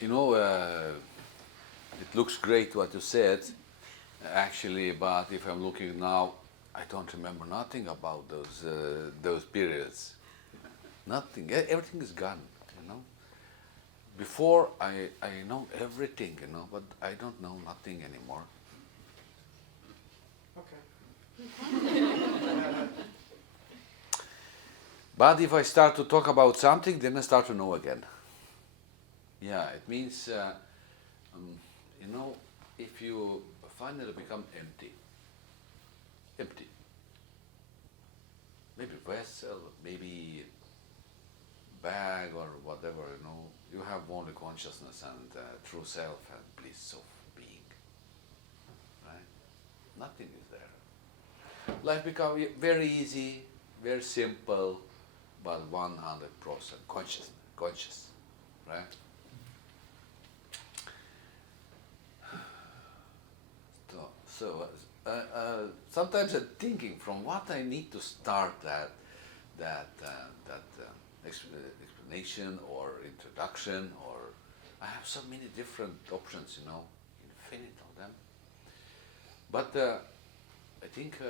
You know, it looks great what you said, actually, but if I'm looking now, I don't remember nothing about those periods. Nothing. Everything is gone. You know. Before I know everything, you know, but I don't know nothing anymore. Okay. But if I start to talk about something, then I start to know again. Yeah, it means, you know, if you finally become empty, maybe vessel, maybe bag or whatever, you know, you have only consciousness and true self and bliss of being, right? Nothing is there. Life becomes very easy, very simple, but 100% conscious, right? So sometimes I'm thinking from what I need to start that explanation or introduction, or I have so many different options, you know, infinite of them. But I think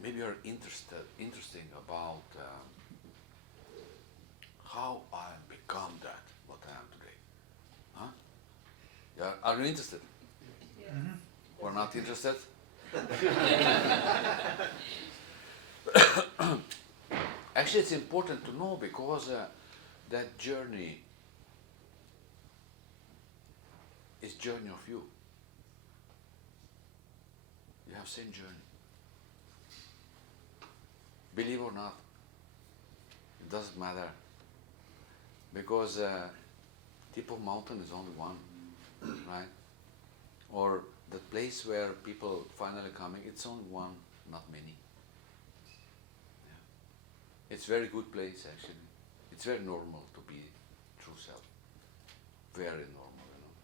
maybe you're interesting about how I become that what I am today, huh? Yeah, are you interested? Yes. Or not interested? Actually, it's important to know because that journey is journey of you. You have same journey. Believe or not, it doesn't matter because tip of mountain is only one, right? Or the place where people finally coming, it's only one, not many. Yeah. It's very good place actually. It's very normal to be true self. Very normal, you know.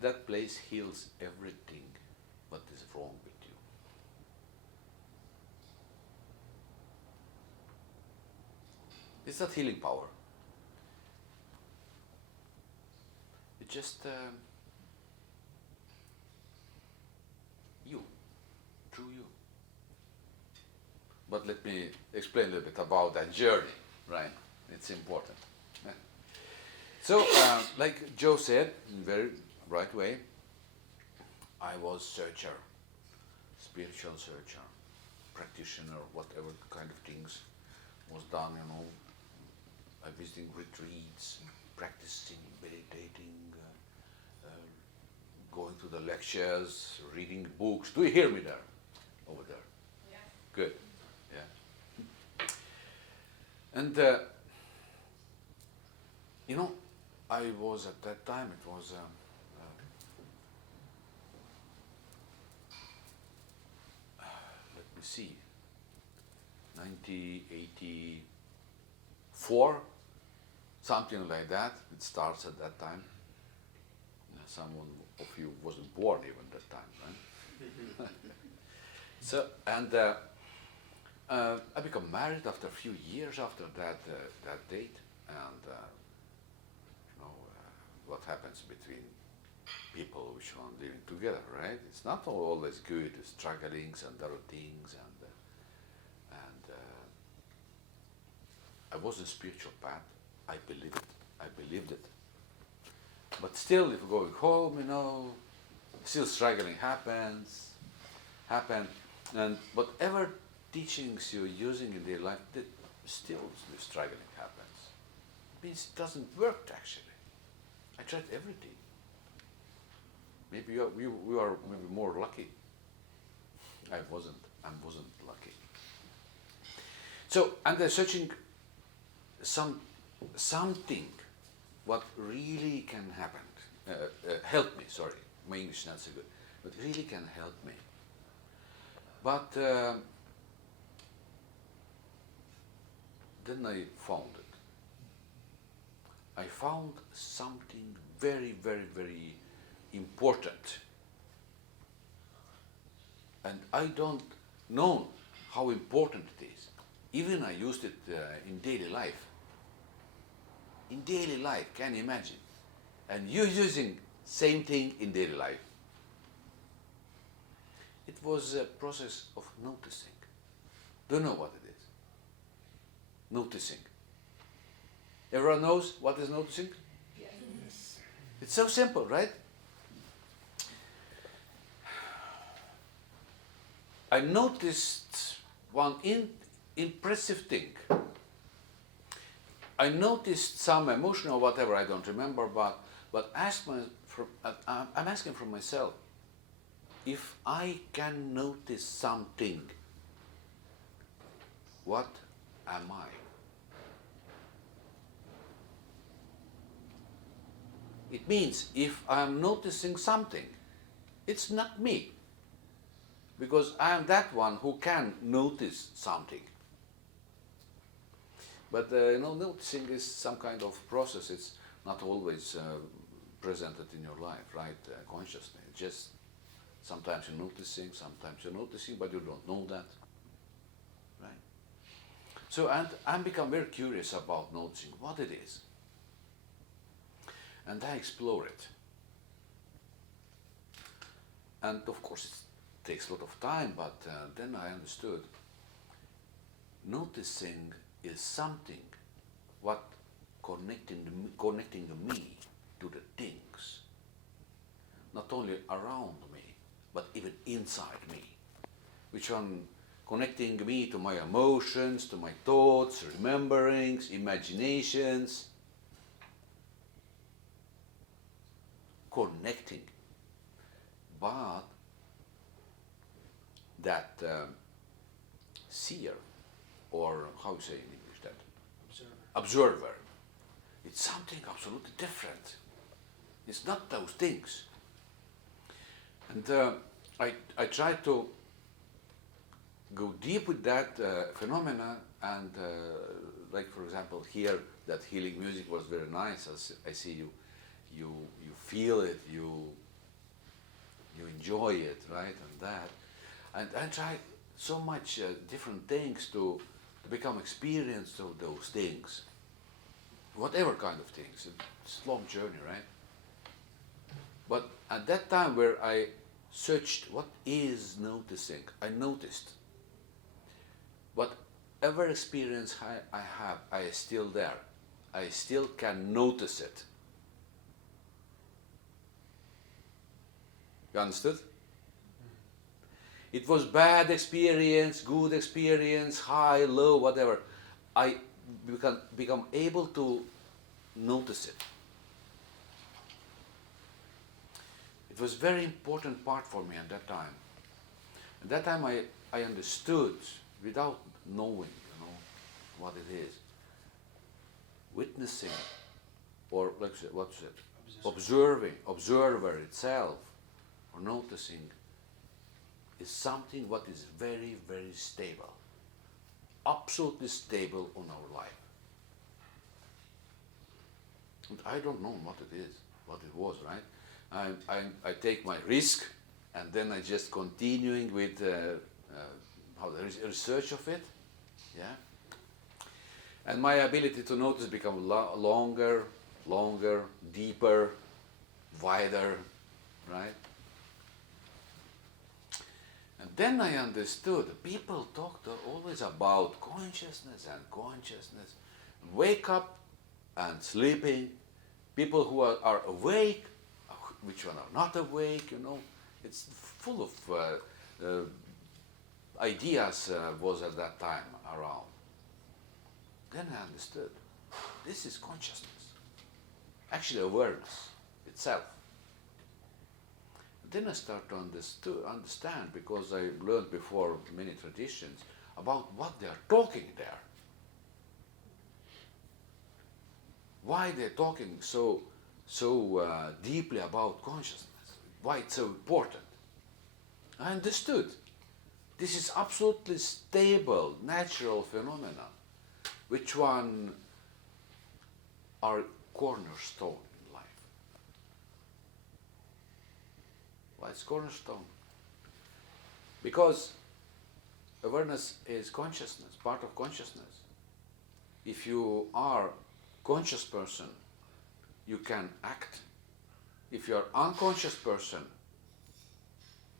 That place heals everything what is wrong with you. It's not healing power. It's just you, true you. But let me explain a little bit about that journey, right? It's important. Yeah. So, like Joe said, in a very right way, I was searcher, spiritual searcher, practitioner, whatever kind of things was done, you know, visiting retreats, practicing, meditating, going to the lectures, reading books. Do you hear me there? Over there? Yeah. Good. Yeah. And you know, I was at that time, it was let me see, 1984, something like that. It starts at that time. Someone of you wasn't born even that time, right? So, and I became married after a few years after that date, and you know what happens between people which are living together, right? It's not always good. Strugglings and other things, and I was in spiritual path. I believed it. I believed it. But still, if going home, you know, still struggling happen, and whatever teachings you're using in their life, that still the struggling happens. It means it doesn't work actually. I tried everything. Maybe you are maybe more lucky. I wasn't lucky. So I'm searching something what really can happen. Help me. Sorry, my English is not so good, but really can help me. But then I found it. I found something very, very, very important. And I don't know how important it is. Even I used it in daily life. in daily life, can you imagine? And you're using same thing in daily life. It was a process of noticing. Do you know what it is? Noticing. Everyone knows what is noticing? Yes. It's so simple, right? I noticed one impressive thing. I noticed some emotion or whatever, I don't remember, but I'm asking from myself, if I can notice something, what am I? It means if I'm noticing something, it's not me, because I am that one who can notice something. But noticing is some kind of process. It's not always presented in your life, right? Consciously. Just sometimes you're noticing, but you don't know that, right? So, and I'm become very curious about noticing what it is, and I explore it. And of course, it takes a lot of time, but then I understood. Noticing is something what connecting me to the things, not only around me, but even inside me, which one connecting me to my emotions, to my thoughts, rememberings, imaginations, connecting. But that seer, or how you say in English that? Observer. It's something absolutely different. It's not those things. And I try to go deep with that phenomena, and like for example here, that healing music was very nice. As I see you feel it, you enjoy it, right, and that. And I try so much different things to become experienced of those things, whatever kind of things. It's a long journey, right? But at that time where I searched what is noticing, I noticed. Whatever experience I have, I is still there. I still can notice it. You understood? It was bad experience, good experience, high, low, whatever. I become able to notice it. It was very important part for me at that time. At that time I understood without knowing, what it is. Witnessing, or like what's it? Observer itself, or noticing, is something what is very, very stable, absolutely stable on our life. And I don't know what it is, what it was, right? I take my risk, and then I just continuing with how the research of it, yeah. And my ability to notice become longer, deeper, wider, right? And then I understood, people talk always about consciousness and consciousness. Wake up and sleeping. People who are awake, which one are not awake, It's full of ideas was at that time around. Then I understood, this is consciousness. Actually awareness itself. Then I start to understand, because I learned before many traditions about what they are talking there. Why they're talking so deeply about consciousness. Why it's so important. I understood. This is absolutely stable, natural phenomena, which one are cornerstone. Why it's cornerstone? Because awareness is consciousness, part of consciousness. If you are conscious person, you can act. If you're unconscious person,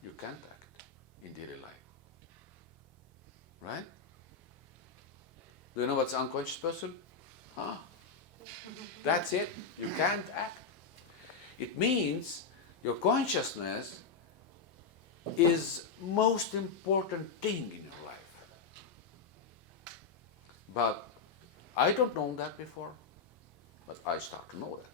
you can't act in daily life. Right? Do you know what's unconscious person? Huh? That's it. You can't act. It means your consciousness is most important thing in your life. But I don't know that before, but I start to know that.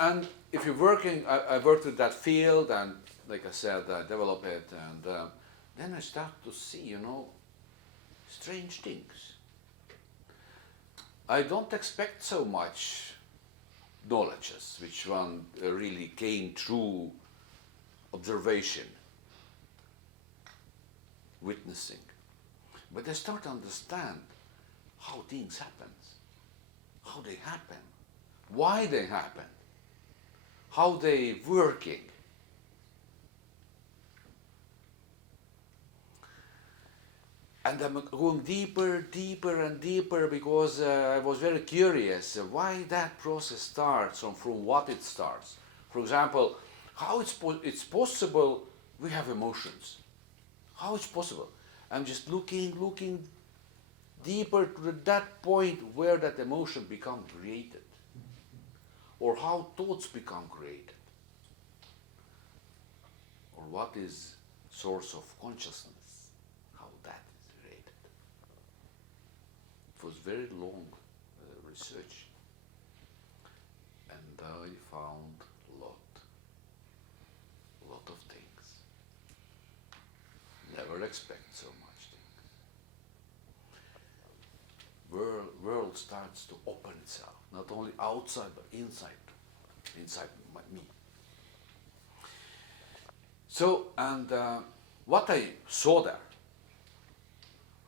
And if you're working, I worked with that field, and like I said, I develop it, and then I start to see, strange things. I don't expect so much knowledges, which one really came through observation, witnessing. But I start to understand how things happen, how they happen, why they happen, how they working. And I'm going deeper, deeper and deeper, because I was very curious why that process starts and from what it starts. For example, how it's possible we have emotions. How it's possible? I'm just looking deeper to that point where that emotion becomes created, or how thoughts become created, or what is source of consciousness, how that is created. It was very long research, and I found a lot of things. Never expect so much things. World starts to open itself, not only outside but inside me. So, and what I saw there,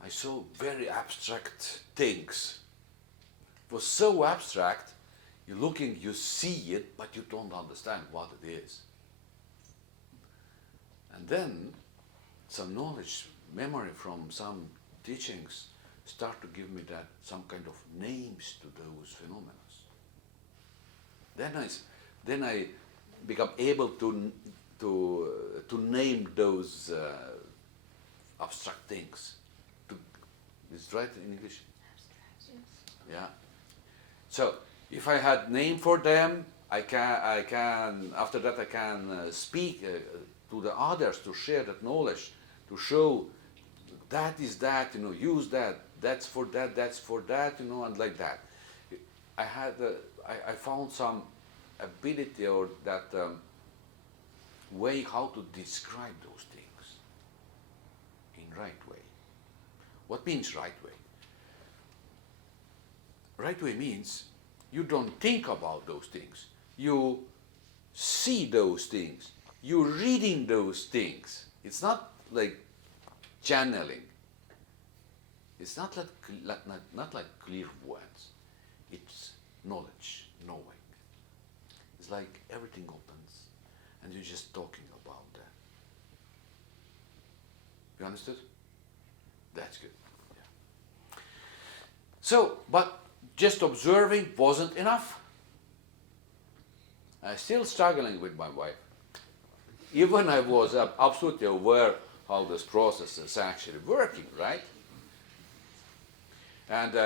I saw very abstract things. It was so abstract, you're looking, you see it, but you don't understand what it is. And then some knowledge, memory from some teachings start to give me that some kind of names to those phenomena. Then I become able to name those abstract things. Is it right in English? Abstract, yes. Yeah. So if I had name for them, I can after that I can speak to the others to share that knowledge, to show that is that, use that, that's for that, and like that. I found some ability or that way how to describe those things in right way. What means right way? Right way means you don't think about those things. You see those things. You're reading those things. It's not like channeling. It's not like clairvoyance. It's knowledge, knowing. It's like everything opens and you're just talking about that. You understood? That's good. Yeah. So, but just observing wasn't enough. I'm still struggling with my wife. Even I was absolutely aware how this process is actually working, right? And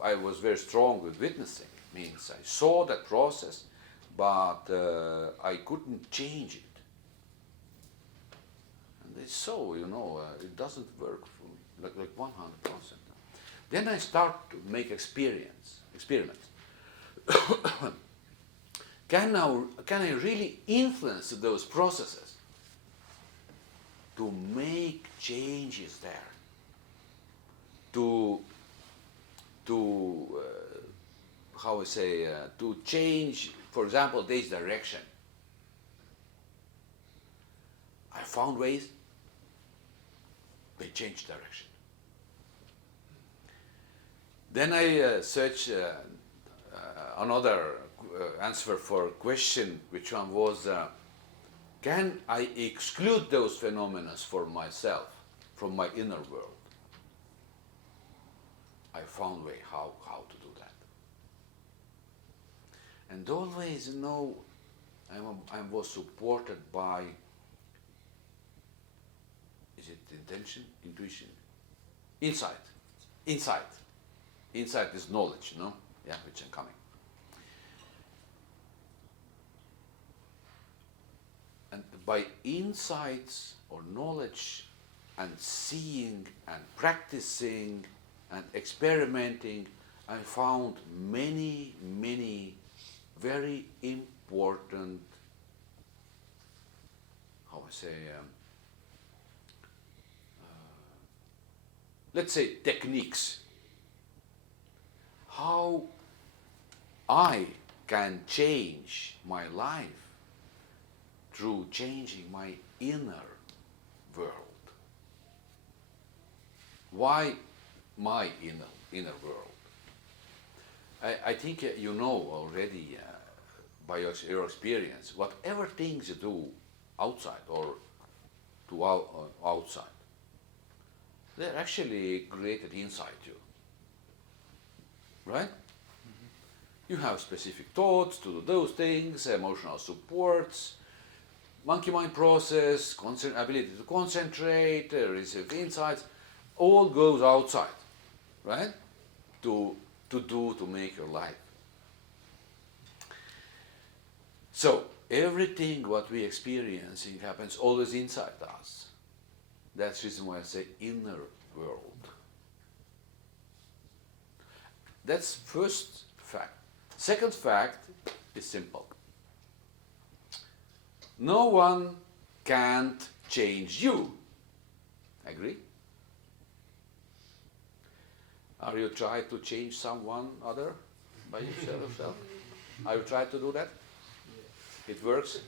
I was very strong with witnessing. Means I saw that process, but I couldn't change it. And it's so, it doesn't work for like 100%. Then I start to make experiments. Can I really influence those processes to make changes there? To change, for example, this direction. I found ways, they change direction. Then I search another answer for a question, which one was, can I exclude those phenomena for myself, from my inner world? I found way how to do that. And always, I was supported by, is it intention, intuition, insight. Insight is knowledge, yeah, which I'm coming. And by insights or knowledge and seeing and practicing and experimenting, I found many very important, let's say techniques. How I can change my life through changing my inner world. Why my inner world? I think you know already by your experience, whatever things you do outside or outside, they're actually created inside you. Right? You have specific thoughts to do those things, emotional supports, monkey mind process, ability to concentrate, receive insights, all goes outside, right? To make your life. So everything what we experiencing happens always inside us. That's the reason why I say inner world. That's first fact. Second fact is simple. No one can't change you. Agree? Are you trying to change someone other by yourself? Are you trying to do that? It works?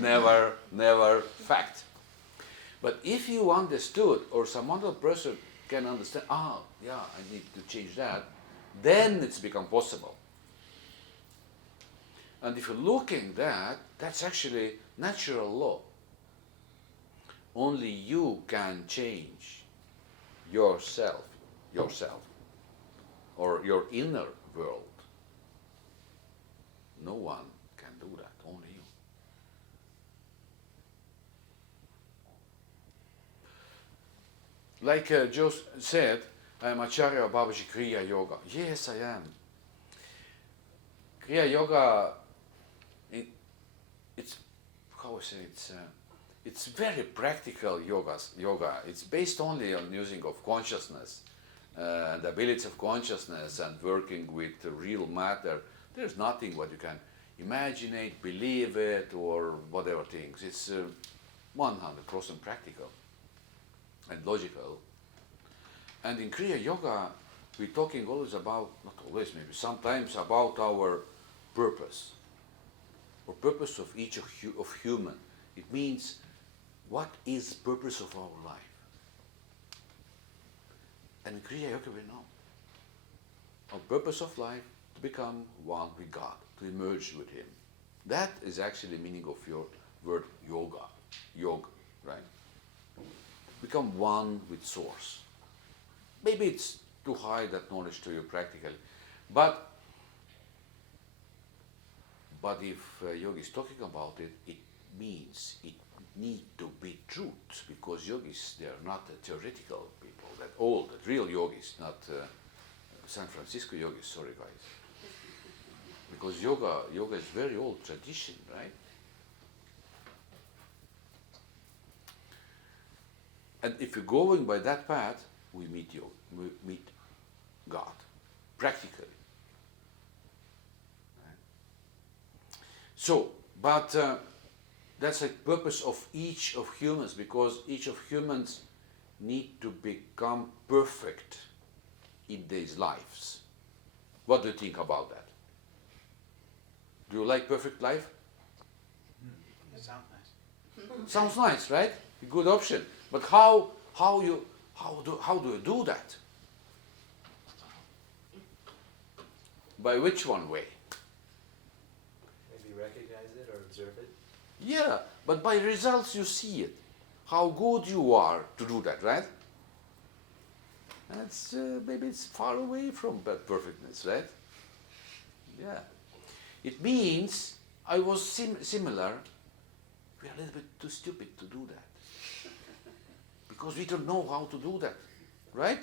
Never fact. But if you understood, or some other person can understand, yeah, I need to change that, then it's become possible. And if you're looking that, that's actually natural law. Only you can change yourself, or your inner world. No one can do that, only you. Like Joe said, I am acharya of Babaji Kriya Yoga. Yes, I am. Kriya Yoga, it's very practical yoga. It's based only on using of consciousness and the abilities of consciousness and working with the real matter. There's nothing what you can imagine it, believe it, or whatever things. It's 100% practical and logical. And in Kriya Yoga, we're talking always about, not always, maybe sometimes about our purpose, or purpose of each of human. It means, what is purpose of our life? And in Kriya Yoga we know. Our purpose of life, to become one with God, to emerge with Him. That is actually the meaning of your word yoga, right? Become one with Source. Maybe it's too high that knowledge to you practically, but if yogi is talking about it, it means it need to be truth, because yogis, they are not theoretical people, that real yogis, not San Francisco yogis, sorry guys. Because yoga is very old tradition, right? And if you're going by that path, we meet God, practically. So, but that's the purpose of each of humans, because each of humans need to become perfect in their lives. What do you think about that? Do you like perfect life? It sounds nice. Sounds nice, right? A good option. But how do you do that? By which one way? Maybe recognize it or observe it. Yeah, but by results you see it. How good you are to do that, right? maybe it's far away from that perfectness, right? Yeah. It means I was similar. We are a little bit too stupid to do that. Because we don't know how to do that, right?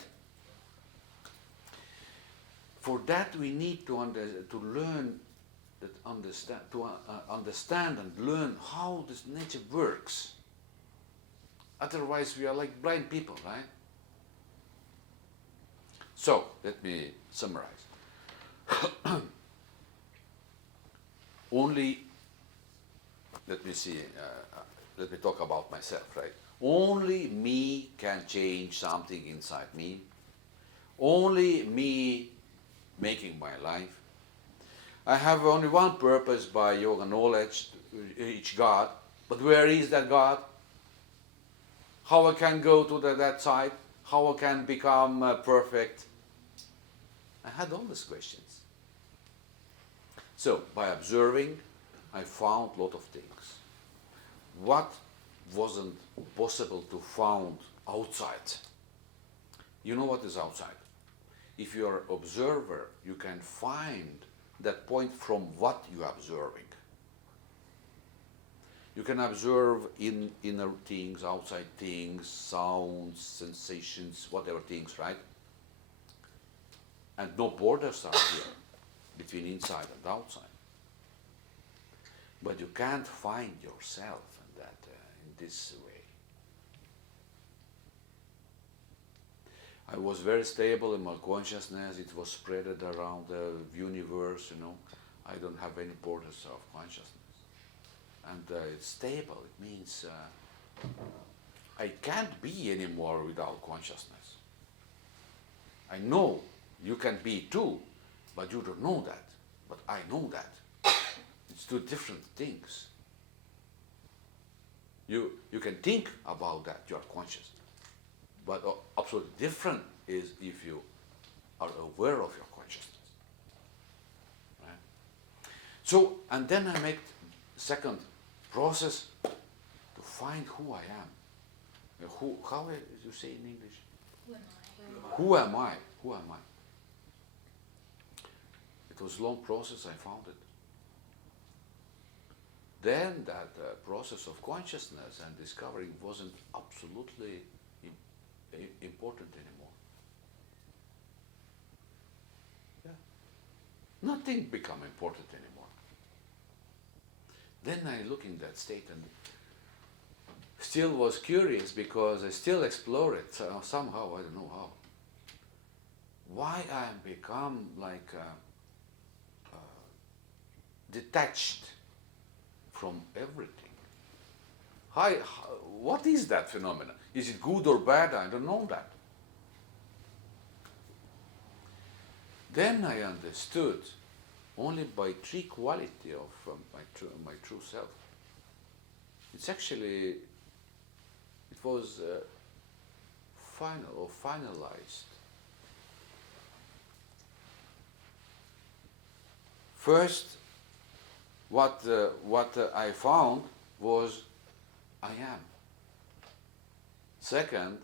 For that we need to learn, understand and learn how this nature works. Otherwise we are like blind people, right? So, let me summarize. Only, let me talk about myself, right? Only me can change something inside me. Only me making my life. I have only one purpose by yoga knowledge, each God. But where is that God? How I can go to that side? How I can become perfect? I had all these questions. So, by observing, I found a lot of things. What wasn't possible to find outside? You know what is outside? If you are an observer, you can find that point from what you are observing. You can observe inner things, outside things, sounds, sensations, whatever things, right? And no borders are here between inside and outside. But you can't find yourself in this way. I was very stable in my consciousness. It was spread around the universe, I don't have any borders of consciousness. And it's stable. It means I can't be anymore without consciousness. I know you can be too, but you don't know that. But I know that. It's two different things. You can think about that, you are conscious. But absolutely different is if you are aware of your consciousness. Right? So, and then I make second process to find who I am. How you say in English? Who am I? Who am I? Who am I? It was a long process, I found it. Then that process of consciousness and discovering wasn't absolutely important anymore. Yeah. Nothing become important anymore. Then I look in that state and still was curious because I still explore it somehow, I don't know how. Why I become like detached from everything. What is that phenomenon? Is it good or bad? I don't know that. Then I understood only by three qualities of my true self. It's actually, it was finalized. First, what I found was I am. Second,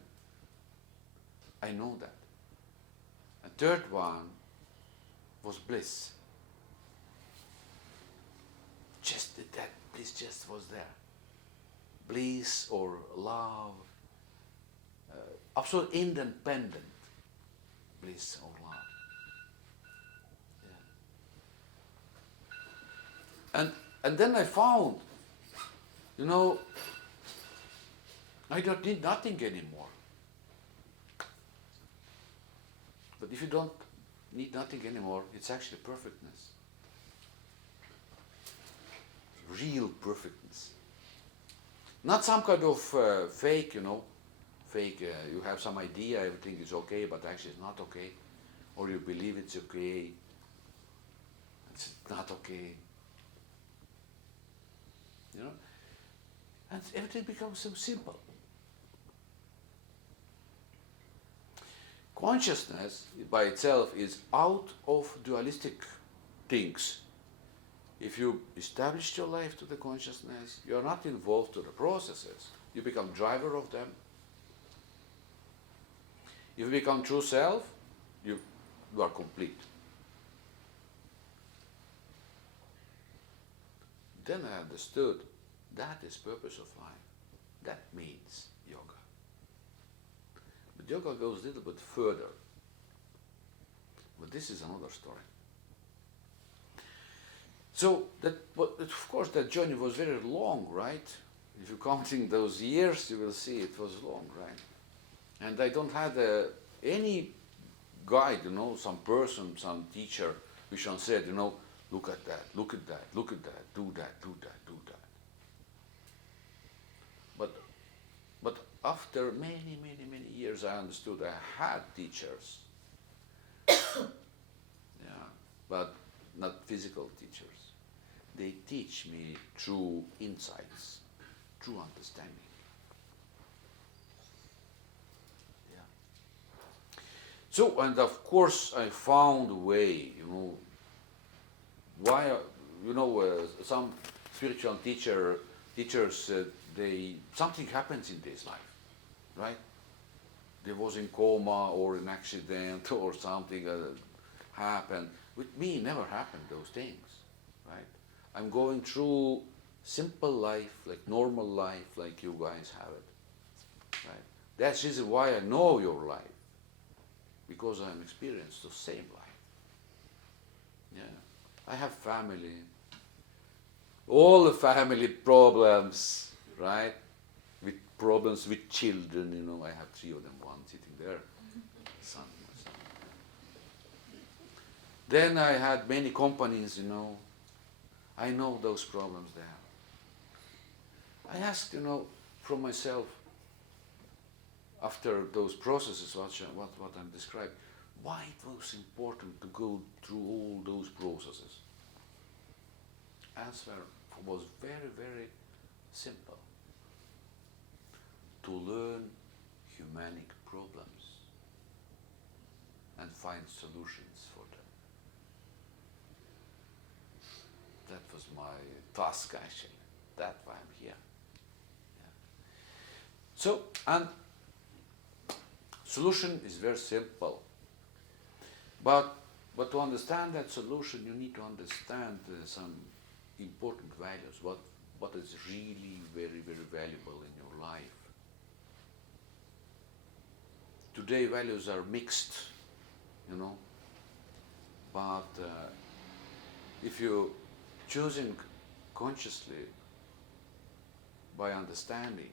I know that. And third one was bliss. Just that bliss just was there. Bliss or love, absolutely independent bliss or love. Yeah. And then I found, I don't need nothing anymore. But if you don't need nothing anymore, it's actually perfectness. Real perfectness. Not some kind of fake, fake, you have some idea, everything is okay, but actually it's not okay. Or you believe it's okay, it's not okay. And everything becomes so simple. Consciousness by itself is out of dualistic things. If you establish your life to the consciousness, you are not involved to the processes. You become driver of them. If you become true self, you are complete. Then I understood that is purpose of life. That means yoga. But yoga goes a little bit further. But this is another story. So of course that journey was very long, right? If you're counting those years, you will see it was long, right? And I don't have any guide, some person, some teacher, which said, look at that, look at that, look at that, do that, do that, do that. But after many, many, many years, I understood I had teachers. Yeah, but not physical teachers. They teach me through insights, through understanding. Yeah. So, and of course, I found a way, why, some spiritual teachers, something happens in this life, right? They was in coma or an accident or something happened. With me, never happened those things, right? I'm going through simple life, like normal life, like you guys have it, right? That's the reason why I know your life, because I'm experienced the same life. Yeah, I have family, all the family problems, right? With problems with children, I have 3 of them, one sitting there, son. Then I had many companies, I know those problems there. I asked, from myself, after those processes, what I'm describing, why it was important to go through all those processes. Answer was very, very simple. To learn humanic problems and find solutions for them. That was my task, actually. That's why I'm here. Yeah. So, and solution is very simple. But to understand that solution, you need to understand some important values. What is really very, very valuable in your life. Today values are mixed, but if you choosing consciously by understanding,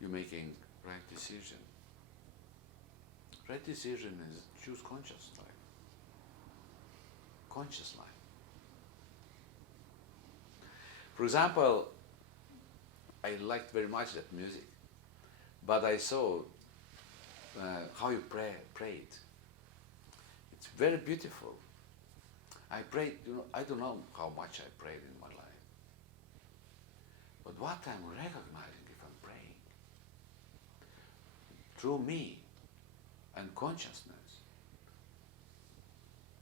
you're making right decision. Right decision is choose conscious life. Conscious life. For example, I liked very much that music, but I saw how you prayed. It's very beautiful. I prayed, I don't know how much I prayed in my life. But what I'm recognizing if I'm praying, through me and consciousness,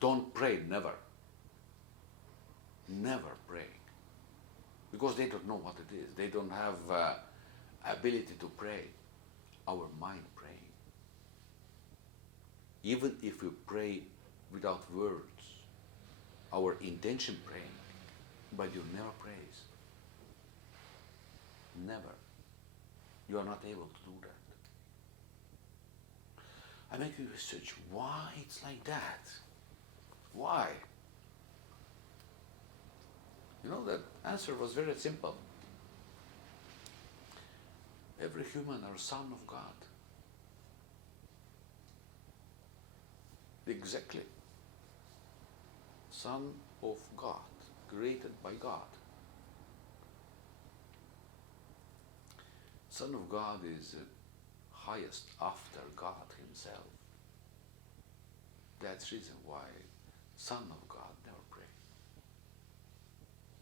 don't pray, never. Never praying. Because they don't know what it is. They don't have ability to pray. Our mind praying. Even if we pray without words, our intention praying, but you never praise. Never. You are not able to do that. I make you research why it's like that. Why? That answer was very simple. Every human are son of God. Exactly. Son of God, created by God. Son of God is highest after God himself. That's the reason why Son of God never pray.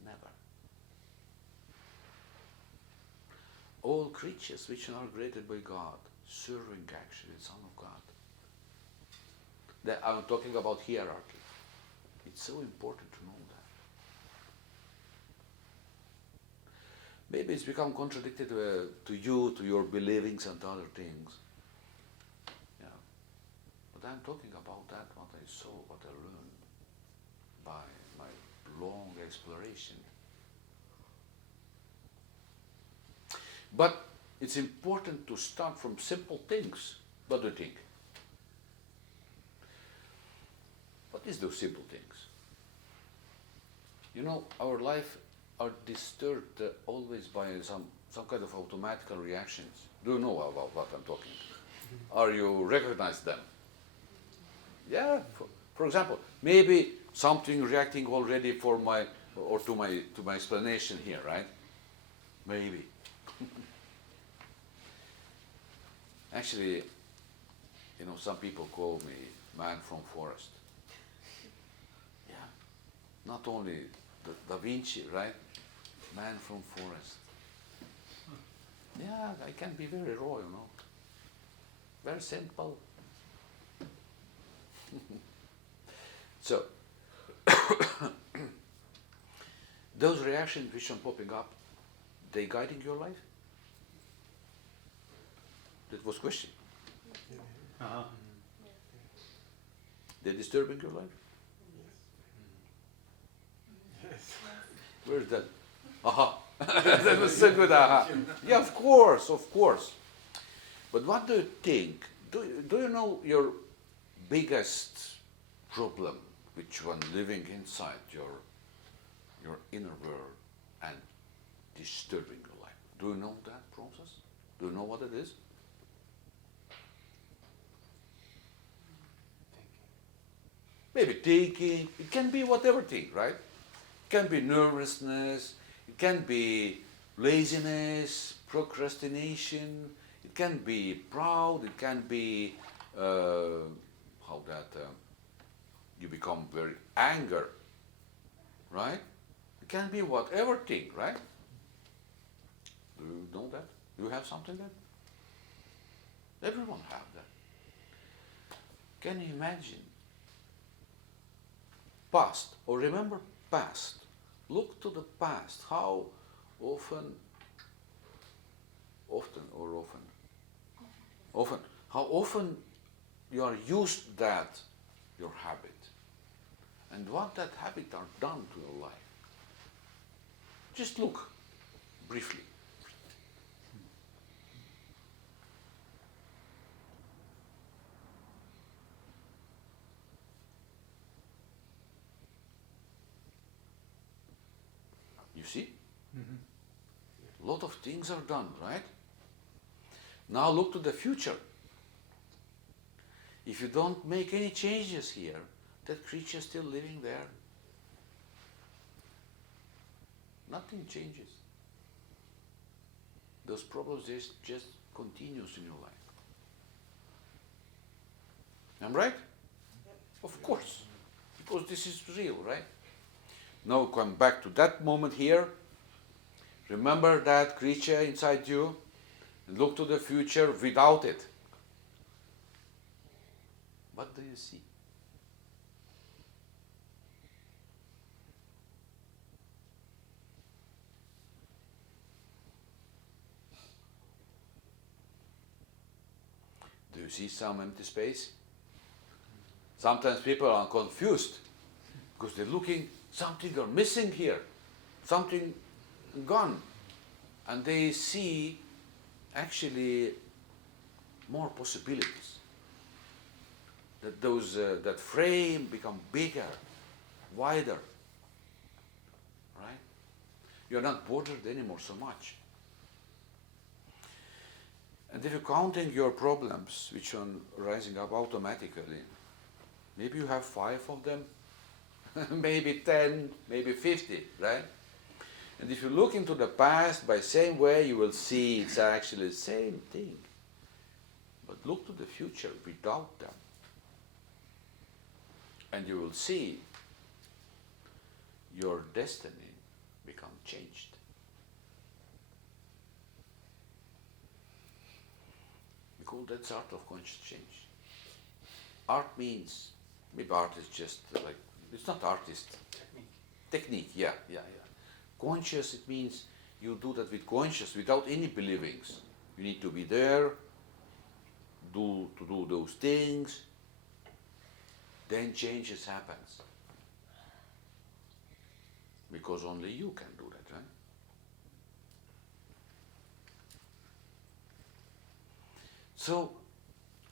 Never. All creatures which are created by God, serving actually Son of God. I'm talking about hierarchy. It's so important to know that. Maybe it's become contradicted to you, to your believings and other things. Yeah. I'm talking about that, what I saw, what I learned by my long exploration. But it's important to start from simple things. What do you think? What is those simple things? You know, our life are disturbed always by some kind of automatical reactions. Do you know about what I'm talking? Are you recognize them? Yeah. For example, maybe something reacting already for my or to my explanation here, right? Maybe. Actually, you know, some people call me man from forest. Yeah. Not only Da Vinci, right? Man from forest. Yeah, I can be very raw, you know. Very simple. So, those reactions which are popping up, they guiding your life? That was question. Uh-huh. They're disturbing your life? Yes. Where's that? Aha. That was so good, aha. Yeah, of course. But what do you think? Do you know your biggest problem, which one living inside your inner world and disturbing your life? Do you know that process? Do you know what it is? Maybe thinking. It can be whatever thing, right? It can be nervousness. It can be laziness, procrastination. It can be proud. It can be you become very anger, right? It can be whatever thing, right? Do you know that? Do you have something like that? Everyone have that. Can you imagine? Past, or remember past. Look to the past. How often, how often you are used that, your habit, and what that habit are done to your life. Just look briefly. You see? A lot of things are done, right? Now look to the future. If you don't make any changes here, that creature is still living there. Nothing changes. Those problems just continues in your life. I'm right? Of course. Because this is real, right? Now come back to that moment here. Remember that creature inside you and look to the future without it. What do you see? Do you see some empty space? Sometimes people are confused because they're looking, something are missing here, something gone, and they see actually more possibilities. That that frame become bigger, wider, right? You're not bothered anymore so much. And if you're counting your problems, which are rising up automatically, maybe you have 5 of them, maybe 10, maybe 50, right? And if you look into the past by same way, you will see it's actually the same thing. But look to the future without them. And you will see your destiny become changed. Because that's art of conscious change. Art means, maybe art is just like, it's not artist. Technique, yeah. Conscious, it means you do that with conscious, without any believings. You need to be there, to do those things, then changes happens. Because only you can do that, right? So,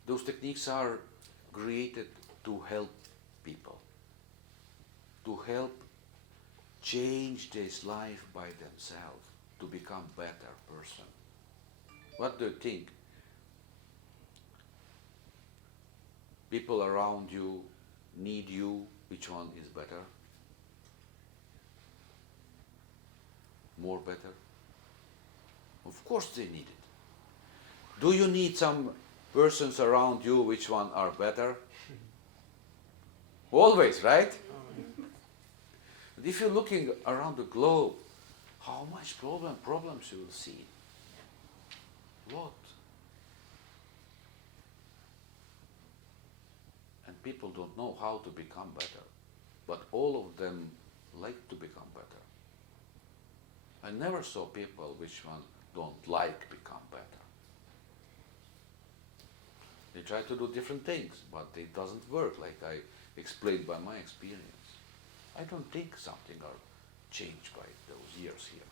those techniques are created to help people, to help change their life by themselves, to become better person. What do you think? People around you need you, which one is better? More better? Of course they need it. Do you need some persons around you, which one are better? Always, right? But if you're looking around the globe, how much problems you will see? Lot. And people don't know how to become better. But all of them like to become better. I never saw people which one don't like become better. They try to do different things, but it doesn't work like I explained by my experience. I don't think something are changed by those years here.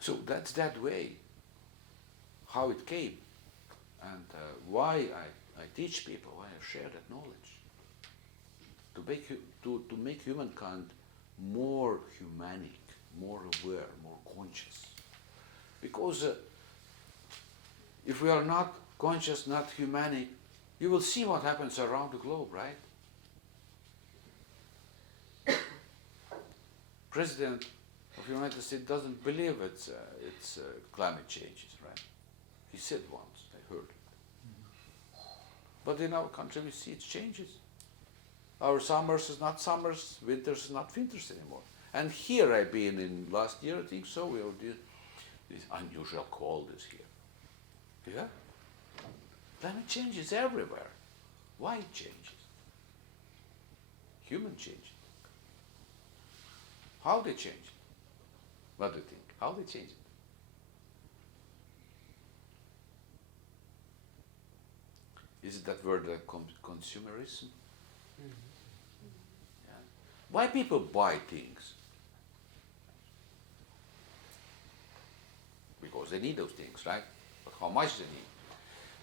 So that's that way, how it came, and why I teach people, why I share that knowledge. To make humankind more humanic, more aware, more conscious. Because if we are not conscious, not humanic, you will see what happens around the globe, right? President of the United States doesn't believe it's climate changes, right? He said once, I heard it. But in our country we see it changes. Our summers is not summers, winters is not winters anymore. And here I've been in last year, I think so, we have this unusual cold is here. Yeah? Climate change is everywhere. Why it changes? Human change. How they change it? What do you think? How they change it? Is it that word consumerism? Yeah. Why people buy things? Because they need those things, right? But how much they need?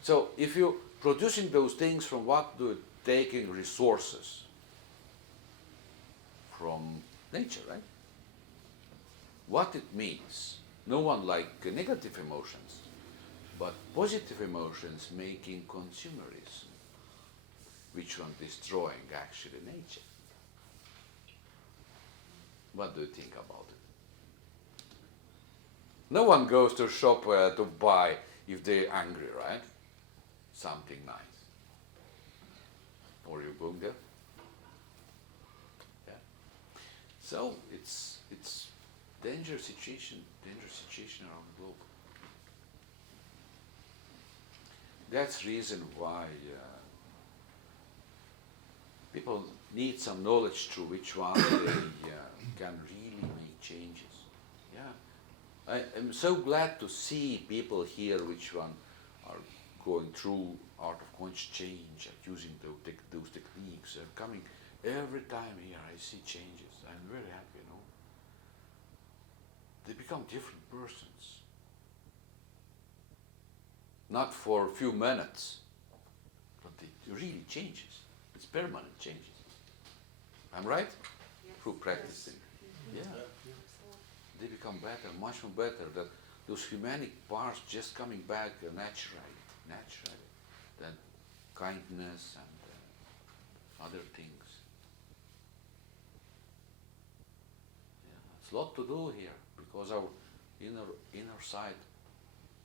So if you're producing those things from what do taking resources from nature, right? What it means, no one like negative emotions, but positive emotions making consumerism, which one destroying actually nature. What do you think about it? No one goes to shop to buy if they're angry, right? Something nice. Or you going there? Yeah. So it's dangerous situation around the globe. That's reason why people need some knowledge through which one they can really make changes. Yeah, I am so glad to see people here which one are going through art of conscious change, using those techniques. They're coming every time here. I see changes. I'm very happy, you know. They become different persons. Not for a few minutes, but it really changes. It's permanent changes. I'm right? Yes. Through practicing. Yes. Yeah. They become better, much more better. That those humanic parts just coming back naturally. That kindness and other things. Yeah, it's a lot to do here because our inner side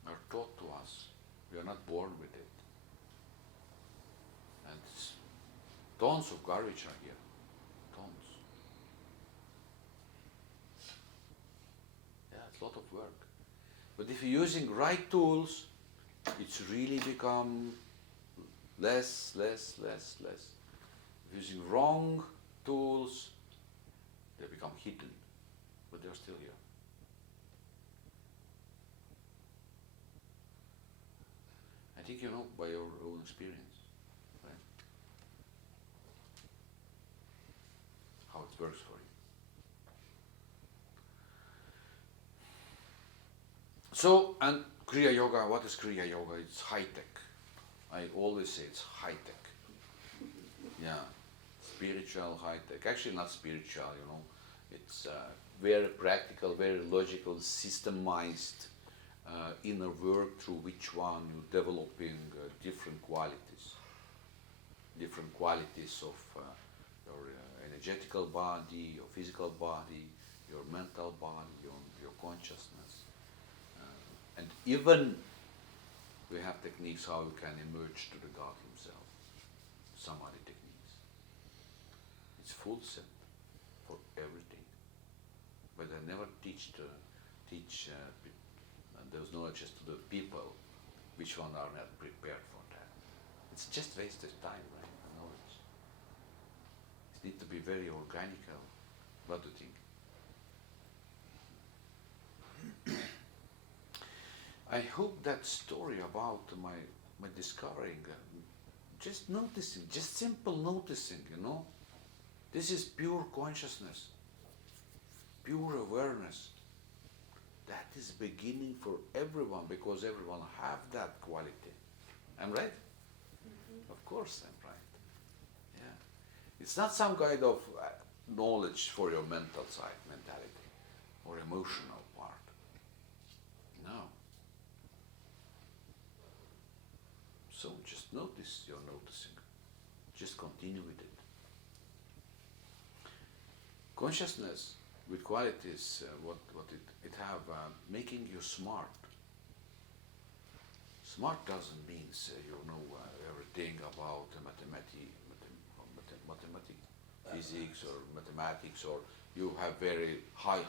are taught to us. We are not born with it. And tons of garbage are here. Tons. Yeah, it's a lot of work. But if you're using right tools, it's really become less. If using wrong tools, they become hidden, but they're still here. And think you know by your own experience, right? How it works for you. So, and Kriya Yoga, what is Kriya Yoga? It's high tech. I always say it's high tech. Yeah, spiritual high tech. Actually, not spiritual, you know. It's very practical, very logical, systemized inner work through which one you're developing different qualities of your energetical body, your physical body, your mental body, your consciousness. And even we have techniques how you can emerge to the God himself. Samadhi techniques. It's full set for everything. But I never teach those knowledges to the people which one are not prepared for that. It's just wasted time, right? The knowledge. It needs to be very organic. What do you think? I hope that story about my discovering, just noticing, just simple noticing, you know. This is pure consciousness, pure awareness. That is beginning for everyone because everyone have that quality. I'm right? Mm-hmm. Of course I'm right. Yeah. It's not some kind of knowledge for your mental side, mentality, or emotional part. No. So just notice you're noticing. Just continue with it. Consciousness with qualities, what it have, making you smart. Smart doesn't mean you know everything about physics or mathematics, or you have very high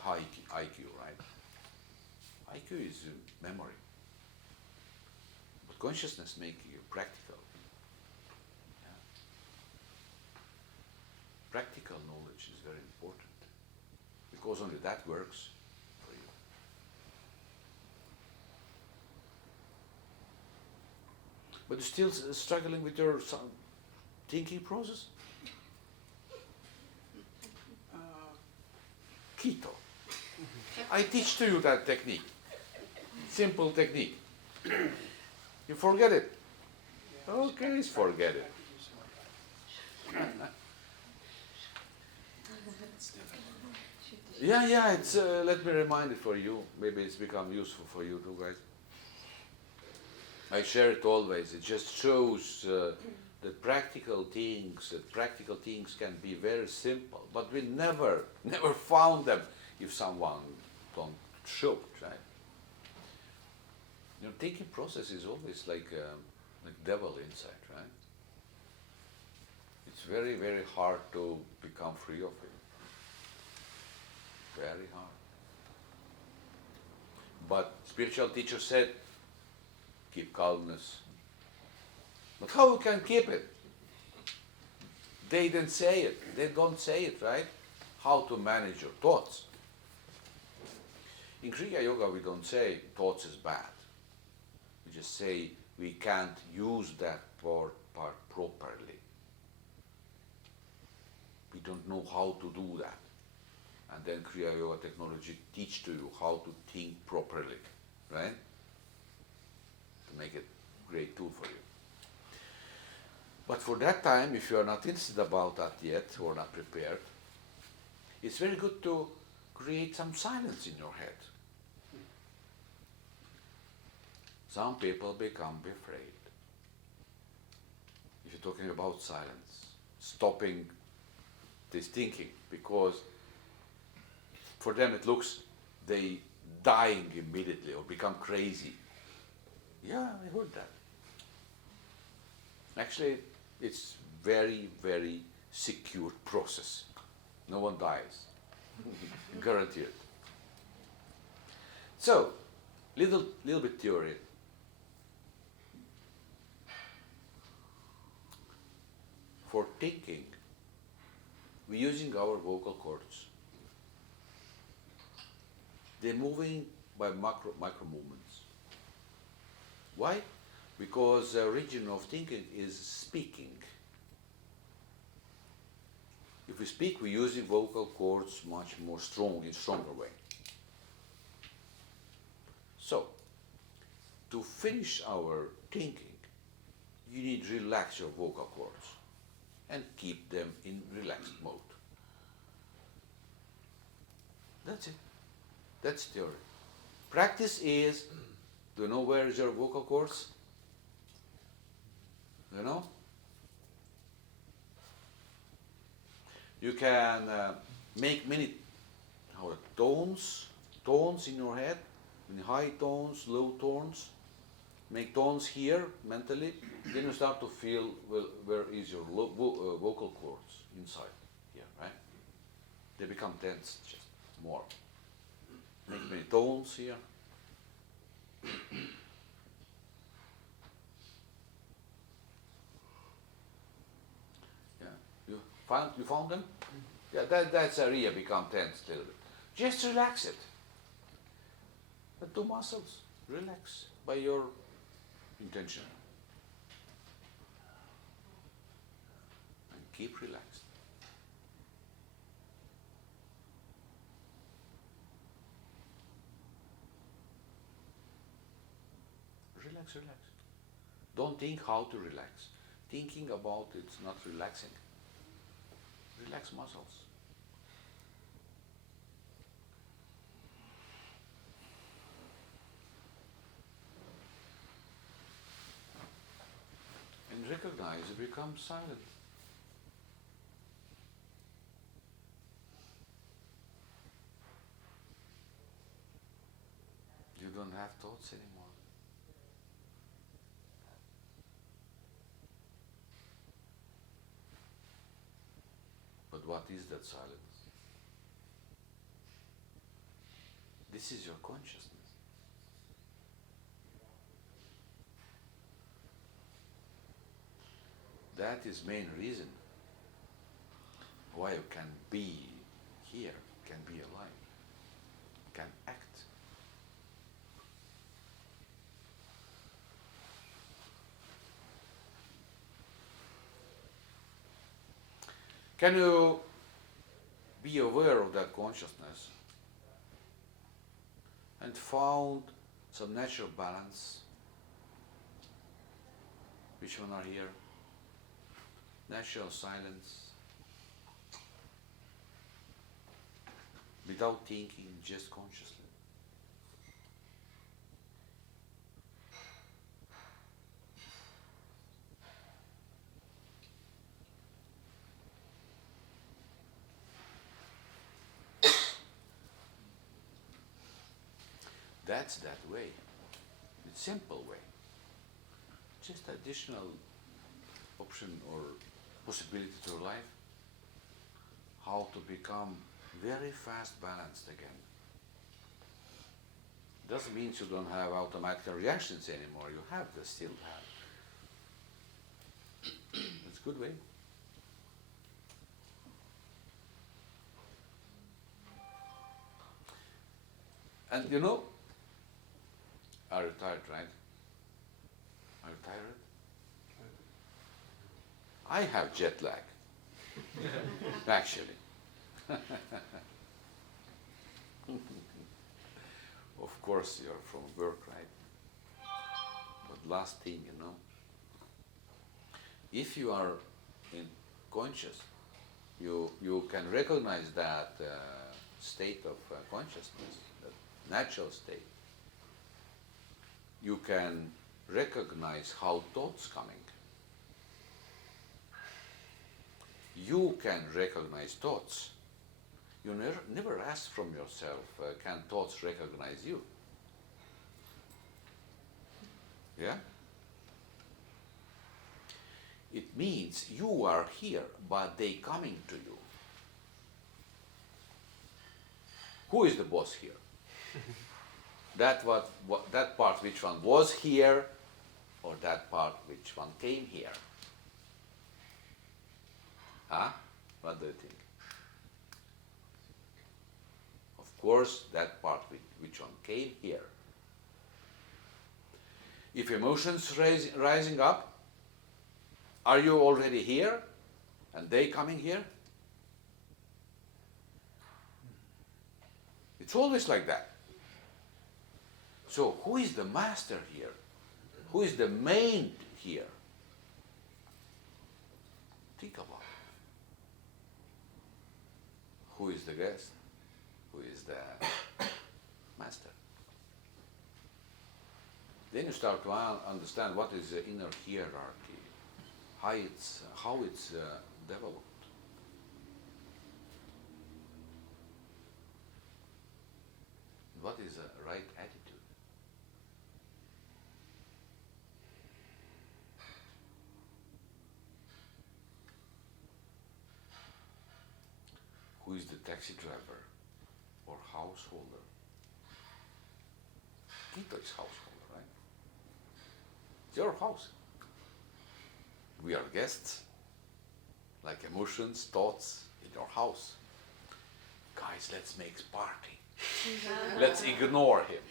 IQ, right? IQ is memory. But consciousness makes you practical. Yeah. Practical knowledge is very important because only that works for you. But you're still struggling with your thinking process? Keto. I teach to you that technique. Simple technique. You forget it. Okay, forget it. Yeah, it's, let me remind it for you. Maybe it's become useful for you too, guys. I share it always. It just shows that practical things can be very simple, but we never found them if someone don't show it, right? You know, thinking process is always like devil inside, right? It's very, very hard to become free of it. Very hard. But spiritual teacher said, keep calmness. But how you can keep it? They didn't say it. They don't say it, right? How to manage your thoughts. In Kriya Yoga, we don't say thoughts is bad. We just say we can't use that part properly. We don't know how to do that. And then Kriya Yoga technology teach to you how to think properly, right? To make it a great tool for you. But for that time, if you are not interested about that yet or not prepared, it's very good to create some silence in your head. Some people become afraid. If you're talking about silence, stopping this thinking, because for them it looks they dying immediately or become crazy. Yeah, I heard that. Actually, it's very, very secure process. No one dies. Guaranteed. So, little bit theory. For thinking, we're using our vocal cords. They're moving by micro movements. Why? Because the origin of thinking is speaking. If we speak, we're using vocal cords much more strong, in stronger way. So, to finish our thinking, you need to relax your vocal cords and keep them in relaxed mode. That's it. That's theory. Practice is, do you know where is your vocal cords? You know? You can make many tones in your head, in high tones, low tones. Make tones here mentally. Then you start to feel, well, where is your vocal cords inside here, right? They become tense, just more. Make many tones here. You found them? Yeah, that's area become tense a little bit. Just relax it. The two muscles, relax by your intention. And keep relaxed. Relax, relax. Don't think how to relax. Thinking about it's not relaxing. Relax muscles. And recognize it becomes silent. You don't have thoughts anymore. But what is that silence? This is your consciousness. That is main reason why you can be here, can be alive, can act. Can you be aware of that consciousness and found some natural balance? Which one are here? Natural silence, without thinking, just consciously. That's that way. It's simple way. Just additional option or possibility to your life. How to become very fast balanced again. Doesn't mean you don't have automatic reactions anymore. You have to still have. It's a good way. And you know, are you tired, right? Are you tired? I have jet lag, actually. Of course, you're from work, right? But last thing, you know, if you are in conscious, you can recognize that state of consciousness, that natural state. You can recognize how thoughts coming. You can recognize thoughts. You never ask from yourself, can thoughts recognize you? Yeah? It means you are here, but they coming to you. Who is the boss here? That part which one was here, or that part which one came here? Huh? What do you think? Of course, that part which one came here. If emotions rising up, are you already here and they coming here? It's always like that. So who is the master here? Who is the main here? Think about it. Who is the guest? Who is the master? Then you start to understand what is the inner hierarchy, how it's developed. What is the right attitude? Who is the taxi driver or householder? Kita is householder, right? It's your house. We are guests, like emotions, thoughts in your house. Guys, let's make party. Let's ignore him.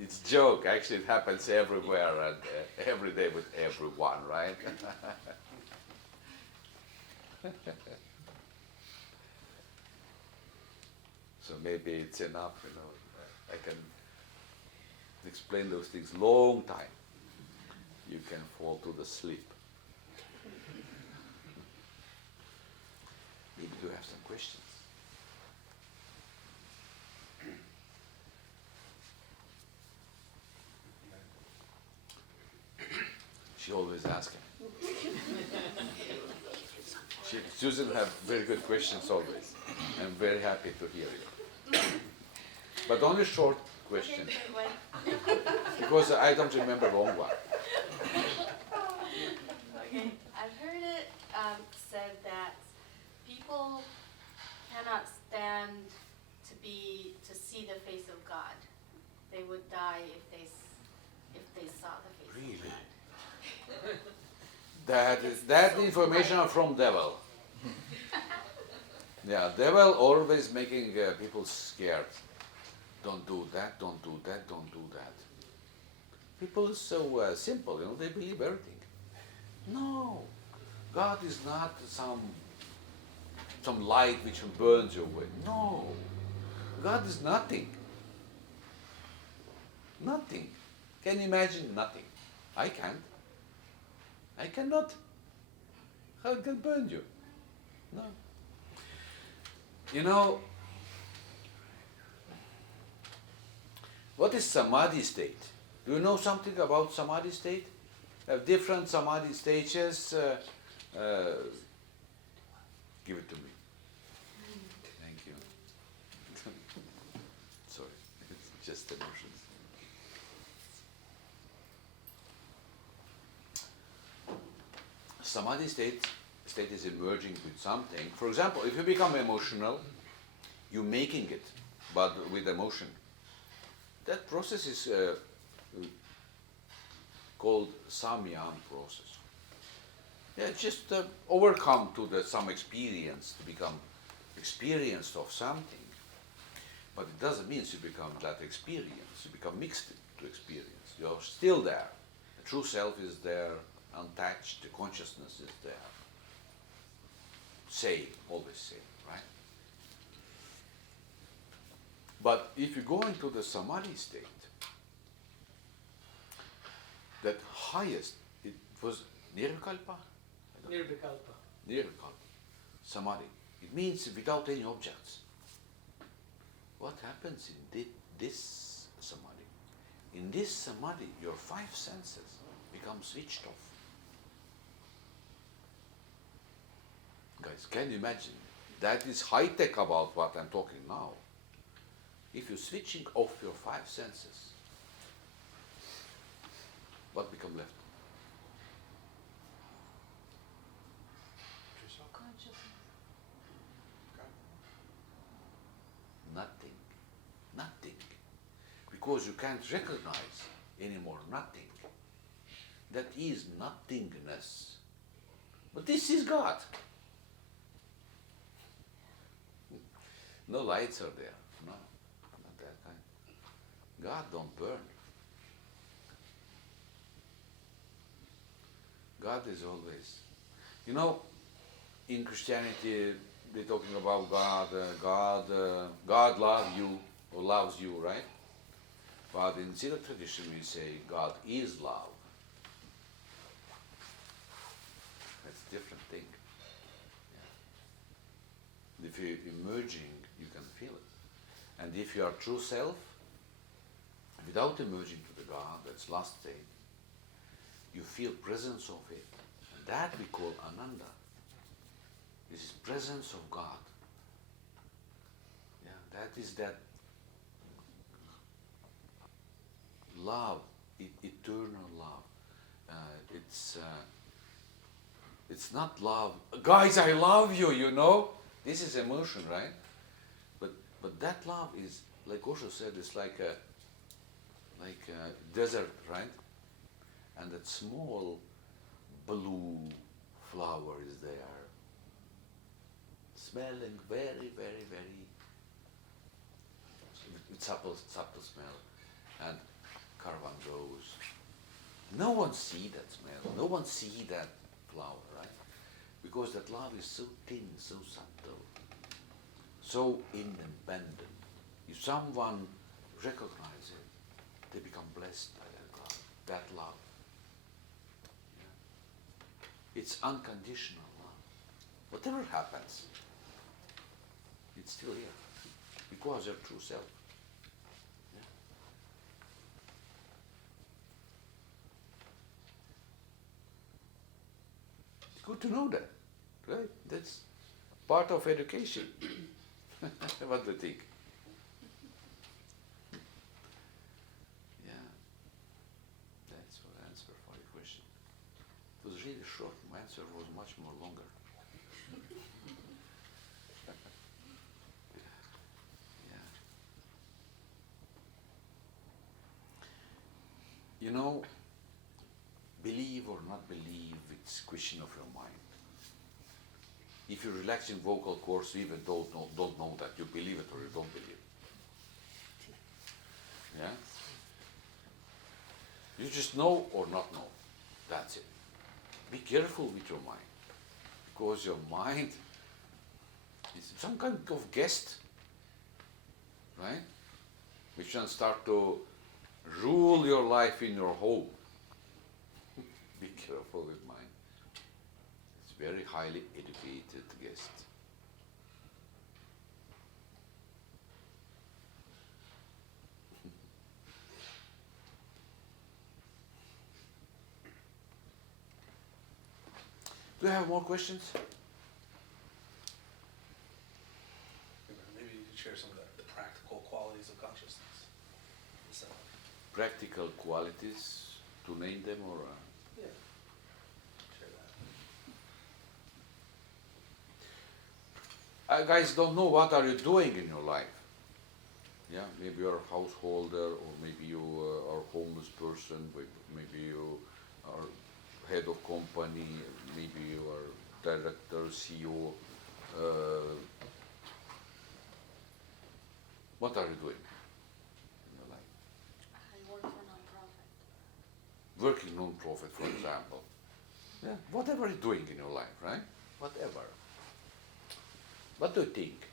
It's joke. Actually, it happens everywhere and every day with everyone, right? So maybe it's enough, I can explain those things long time. You can fall to the sleep. Maybe you have some questions. She always asks him. Susan have very good questions always. I'm very happy to hear you. But only short questions. Because I don't remember long one. Okay. I've heard it said that people cannot stand to see the face of God. They would die if they saw the face Really? of God. That information are from devil. Yeah, devil always making people scared. Don't do that, don't do that, don't do that. People are so simple, they believe everything. No, God is not some light which burns you away. No, God is nothing. Nothing. Can you imagine nothing? I can't. I cannot. How it can burn you? No. What is samadhi state? Do you know something about samadhi state? Have different samadhi stages. Give it to me. Thank you. Sorry, it's just emotions. Samadhi state is emerging with something. For example, if you become emotional, you're making it, but with emotion. That process is called samyam process. Yeah, just overcome to some experience, to become experienced of something. But it doesn't mean you become that experience. You become mixed to experience. You're still there. The true self is there, untouched. The consciousness is there. Same, always same, right? But if you go into the samadhi state, that highest, it was nirvikalpa? Nirvikalpa. Nirvikalpa, samadhi. It means without any objects. What happens in this samadhi? In this samadhi, your 5 senses become switched off. Guys, can you imagine? That is high-tech about what I'm talking now. If you're switching off your 5 senses, what become left? Nothing. Nothing. Because you can't recognize anymore nothing. That is nothingness. But this is God. No lights are there. No, not that kind. God don't burn. God is always. You know, in Christianity, they're talking about God, God loves you or loves you, right? But in Zero tradition, we say God is love. That's a different thing. Yeah. If you're emerging, you can feel it. And if you are true self, without emerging to the God, that's last state, you feel presence of it. And that we call Ananda. This is presence of God. Yeah, that is that love, eternal love. It's not love. Guys, I love you, you know. This is emotion, right? But that love is, like Osho said, it's like a desert, right? And that small blue flower is there, smelling very, very, very, with subtle smell. And caravan goes. No one see that smell. No one see that flower, right? Because that love is so thin, so subtle, so independent. If someone recognizes it, they become blessed by that love. Yeah. It's unconditional love. Whatever happens, it's still here because they're true self. Good to know that, right? That's part of education. What do you think? Yeah, that's our answer for your question. It was really short. My answer was much more longer. Yeah. You know, believe or not believe, it's a question of your mind. If you relax in vocal cords, you even don't know that. You believe it or you don't believe it. Yeah? You just know or not know. That's it. Be careful with your mind. Because your mind is some kind of guest, right? Which can start to rule your life in your home. Be careful with mind. It's very highly educated guest. Do you have more questions? Maybe you could share some of the practical qualities of consciousness. So, Practical qualities, to name them or? yeah, share that. Guys don't know what are you doing in your life. Yeah, maybe you're a householder, or maybe you are a homeless person, maybe you are head of company, maybe you are director, CEO. What are you doing in your life? I work for non-profit. Working non-profit, for example. Yeah, whatever you're doing in your life, right? Whatever. What do you think?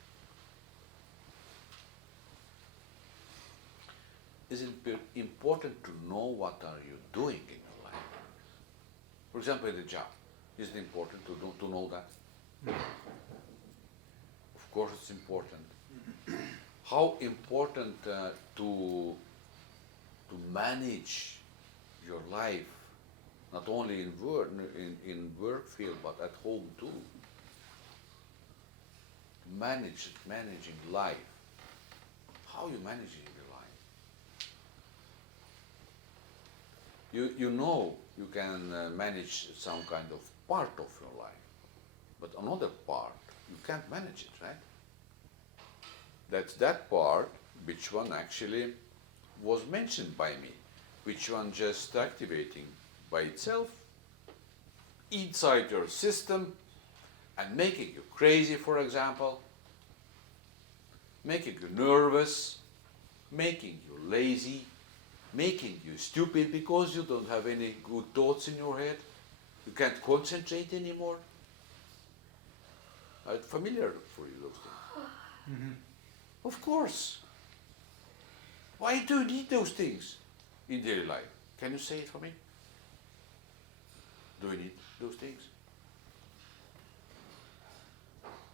Is it important to know what are you doing in your life? For example, in the job, is it important to know that? Of course, it's important. How important to manage your life, not only in work field but at home too. Managing life. How you managing your life? You know you can manage some kind of part of your life, but another part you can't manage it, right? That's that part which one actually was mentioned by me, which one just activating by itself inside your system and making you crazy, for example, making you nervous, making you lazy, making you stupid because you don't have any good thoughts in your head. You can't concentrate anymore. Are familiar for you those things? Mm-hmm. Of course. Why do you need those things in daily life? Can you say it for me? Do we need those things?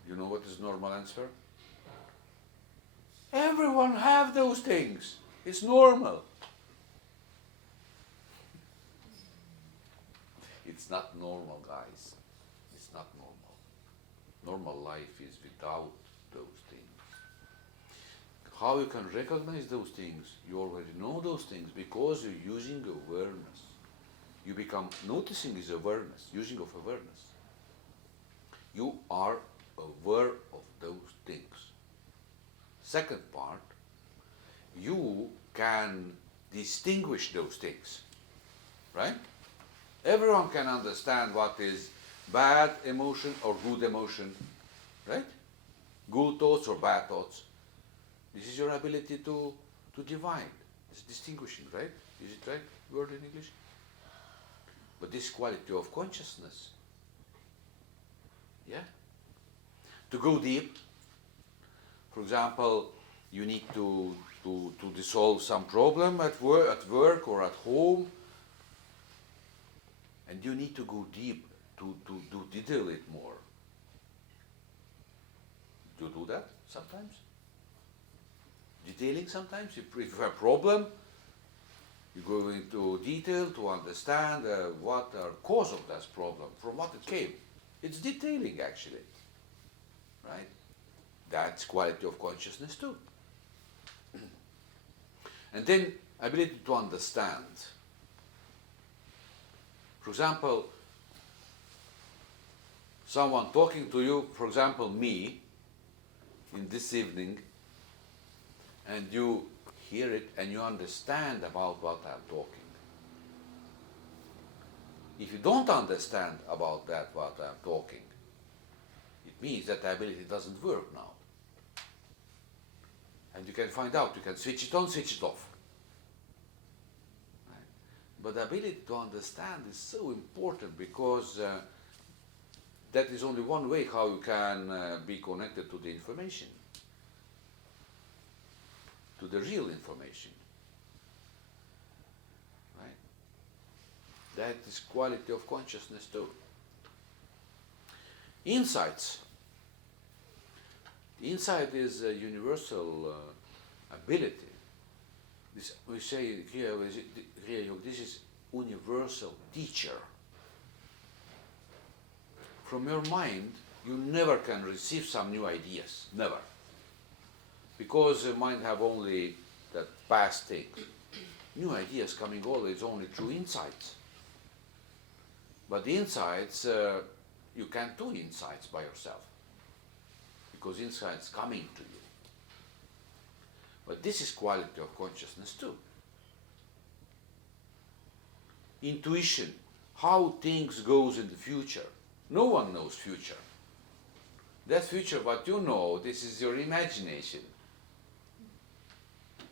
You know what is normal answer? Everyone have those things. It's normal. It's not normal, guys. It's not normal. Normal life is without those things. How you can recognize those things? You already know those things because you're using awareness. You become, noticing is awareness, using of awareness. You are aware of those things. Second part, you can distinguish those things, right? Everyone can understand what is bad emotion or good emotion, right? Good thoughts or bad thoughts. This is your ability to divide. It's distinguishing, right? Is it right word in English? But this quality of consciousness, yeah? To go deep, for example, you need to dissolve some problem at work or at home, and you need to go deep to detail it more. Do you do that sometimes? Detailing sometimes? If you have a problem, you go into detail to understand what are cause of that problem, from what it came. It's detailing actually, right? That's quality of consciousness too. And then ability to understand. For example, someone talking to you, for example me, in this evening, and you hear it and you understand about what I'm talking. If you don't understand about that, what I'm talking, it means that the ability doesn't work now. And you can find out, you can switch it on, switch it off. Right? But the ability to understand is so important because that is only one way how you can be connected to the information, to the real information. Right? That is quality of consciousness too. Insights. Insight is a universal ability. This, we say Kriya, this is universal teacher. From your mind, you never can receive some new ideas, never. Because the mind have only that past things. New ideas coming always only through insights. But the insights, you can't do insights by yourself. Because insights coming to you. But this is quality of consciousness too. Intuition, how things goes in the future. No one knows future. That future, what you know, this is your imagination.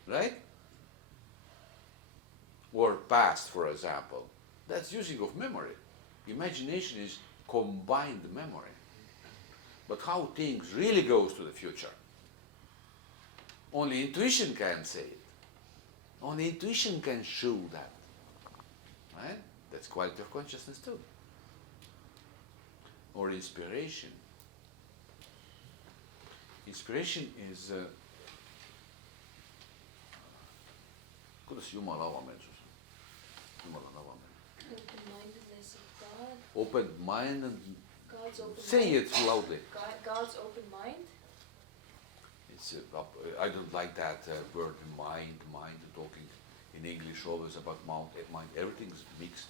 Right? Or past, for example. That's using of memory. Imagination is combined memory. But how things really goes to the future, only intuition can say it. Only intuition can show that. Right? That's quality of consciousness too. Or inspiration. Inspiration is kuidas Jumala avameelsus? Jumala on avameelsus. Open-mindedness of God. Open mind and God's open say mind. it loudly. God's open mind. It's I don't like that word mind, talking in English always about mind. Everything's mixed.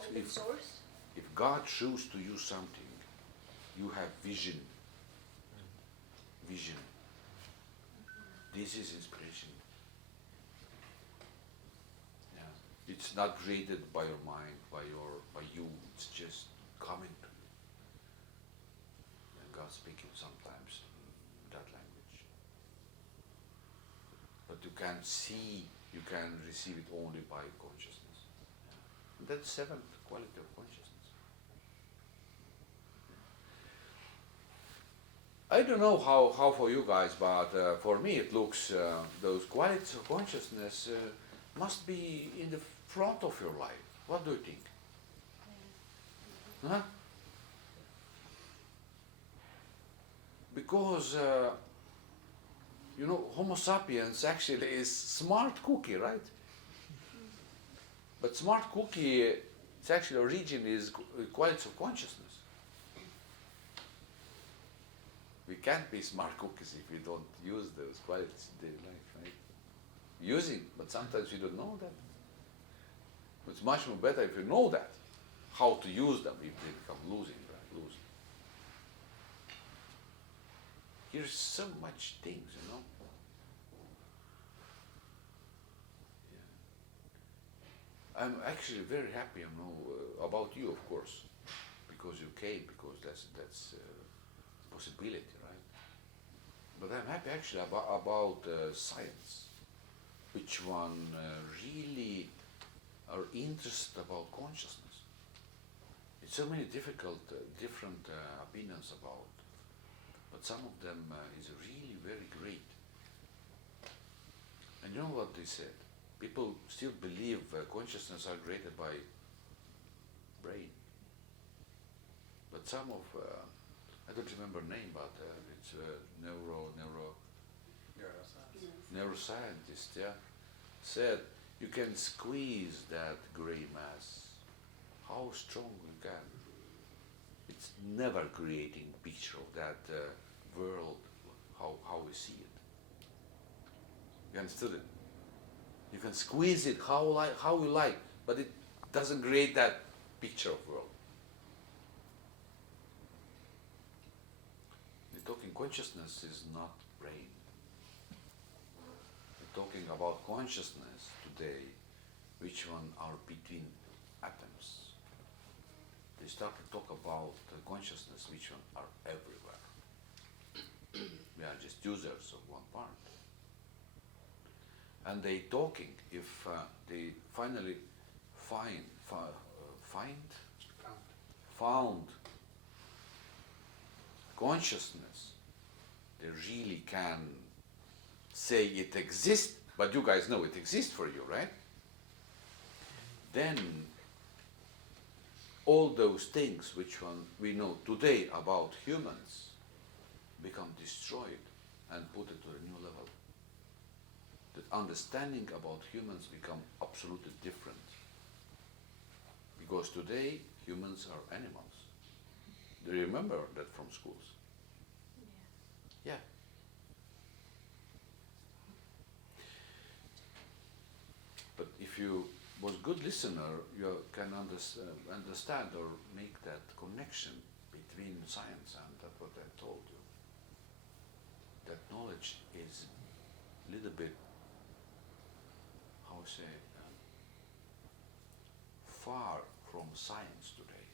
So Open source. if God shows to you something, you have vision. Vision. This is inspiration. Yeah. It's not created by your mind, by you. It's just coming to you. And God speaking sometimes in that language. but you can see, you can receive it only by consciousness. And that's seventh quality of consciousness. I don't know how for you guys, but for me it looks those qualities of consciousness must be in the front of your life. What do you think? Huh? Because you know, Homo sapiens actually is smart cookie, right? But smart cookie, its actual origin is qualities of consciousness. We can't be smart cookies if we don't use those qualities in daily life, right? Using, but sometimes we don't know that. It's much more better if you know that, how to use them if they become losing, right? Losing. Here's so much things, you know. Yeah. I'm actually very happy, you know, about you, of course, because you came, because that's possibility, right? But I'm happy actually about science, which one really are interested about consciousness. It's so many different opinions about, but some of them is really very great. And you know what they said? People still believe consciousness are created by brain. But some of I don't remember name, but it's neuroscientist, yeah, said you can squeeze that gray mass. How strong you can. It's never creating picture of that world, how we see it. You understood it? You can squeeze it how you like, but it doesn't create that picture of world. Talking consciousness is not brain. We're talking about consciousness today, which one are between atoms. They start to talk about consciousness, which one are everywhere. We are just users of one part. And they talking if they finally found consciousness, they really can say it exists, but you guys know it exists for you, right? Then all those things which one we know today about humans become destroyed and put it to a new level. The understanding about humans become absolutely different. Because today humans are animals. Do you remember that from schools? Yeah. But if you was good listener, you can understand or make that connection between science and that what I told you. That knowledge is a little bit, how to say, far from science today.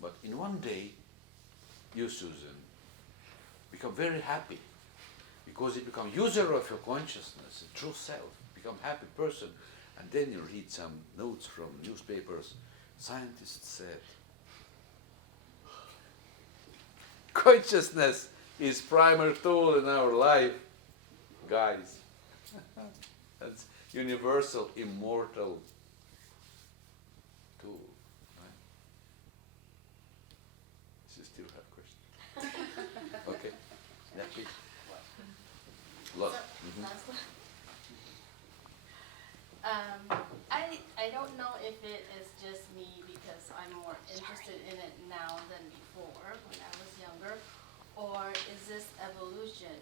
But in one day, you, Susan, become very happy because you become user of your consciousness, a true self, become happy person, and then you read some notes from newspapers. Scientists said, consciousness is primary tool in our life, guys. That's universal, immortal tool. Right? You still have questions? Okay. Yeah, please. Lot. Last one. I don't know if it is just me because I'm more interested in it now than before when I was younger, or is this evolution?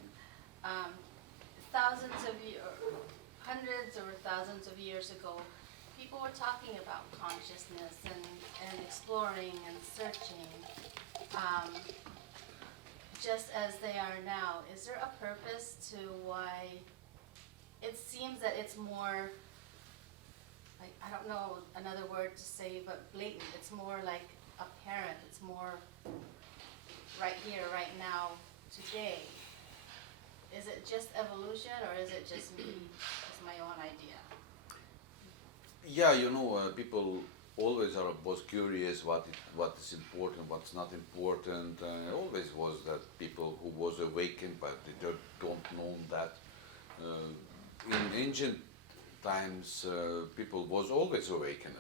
Thousands of years, hundreds or thousands of years ago, people were talking about consciousness and exploring and searching, just as they are now. Is there a purpose to why it seems that it's more, like, I don't know another word to say, but blatant. It's more like apparent. It's more right here, right now, today. Is it just evolution, or is it just me, it's my own idea? Yeah, people always are both curious what is important, what's not important. Always was that people who was awakened, but they don't know that. In ancient times, people was always awakened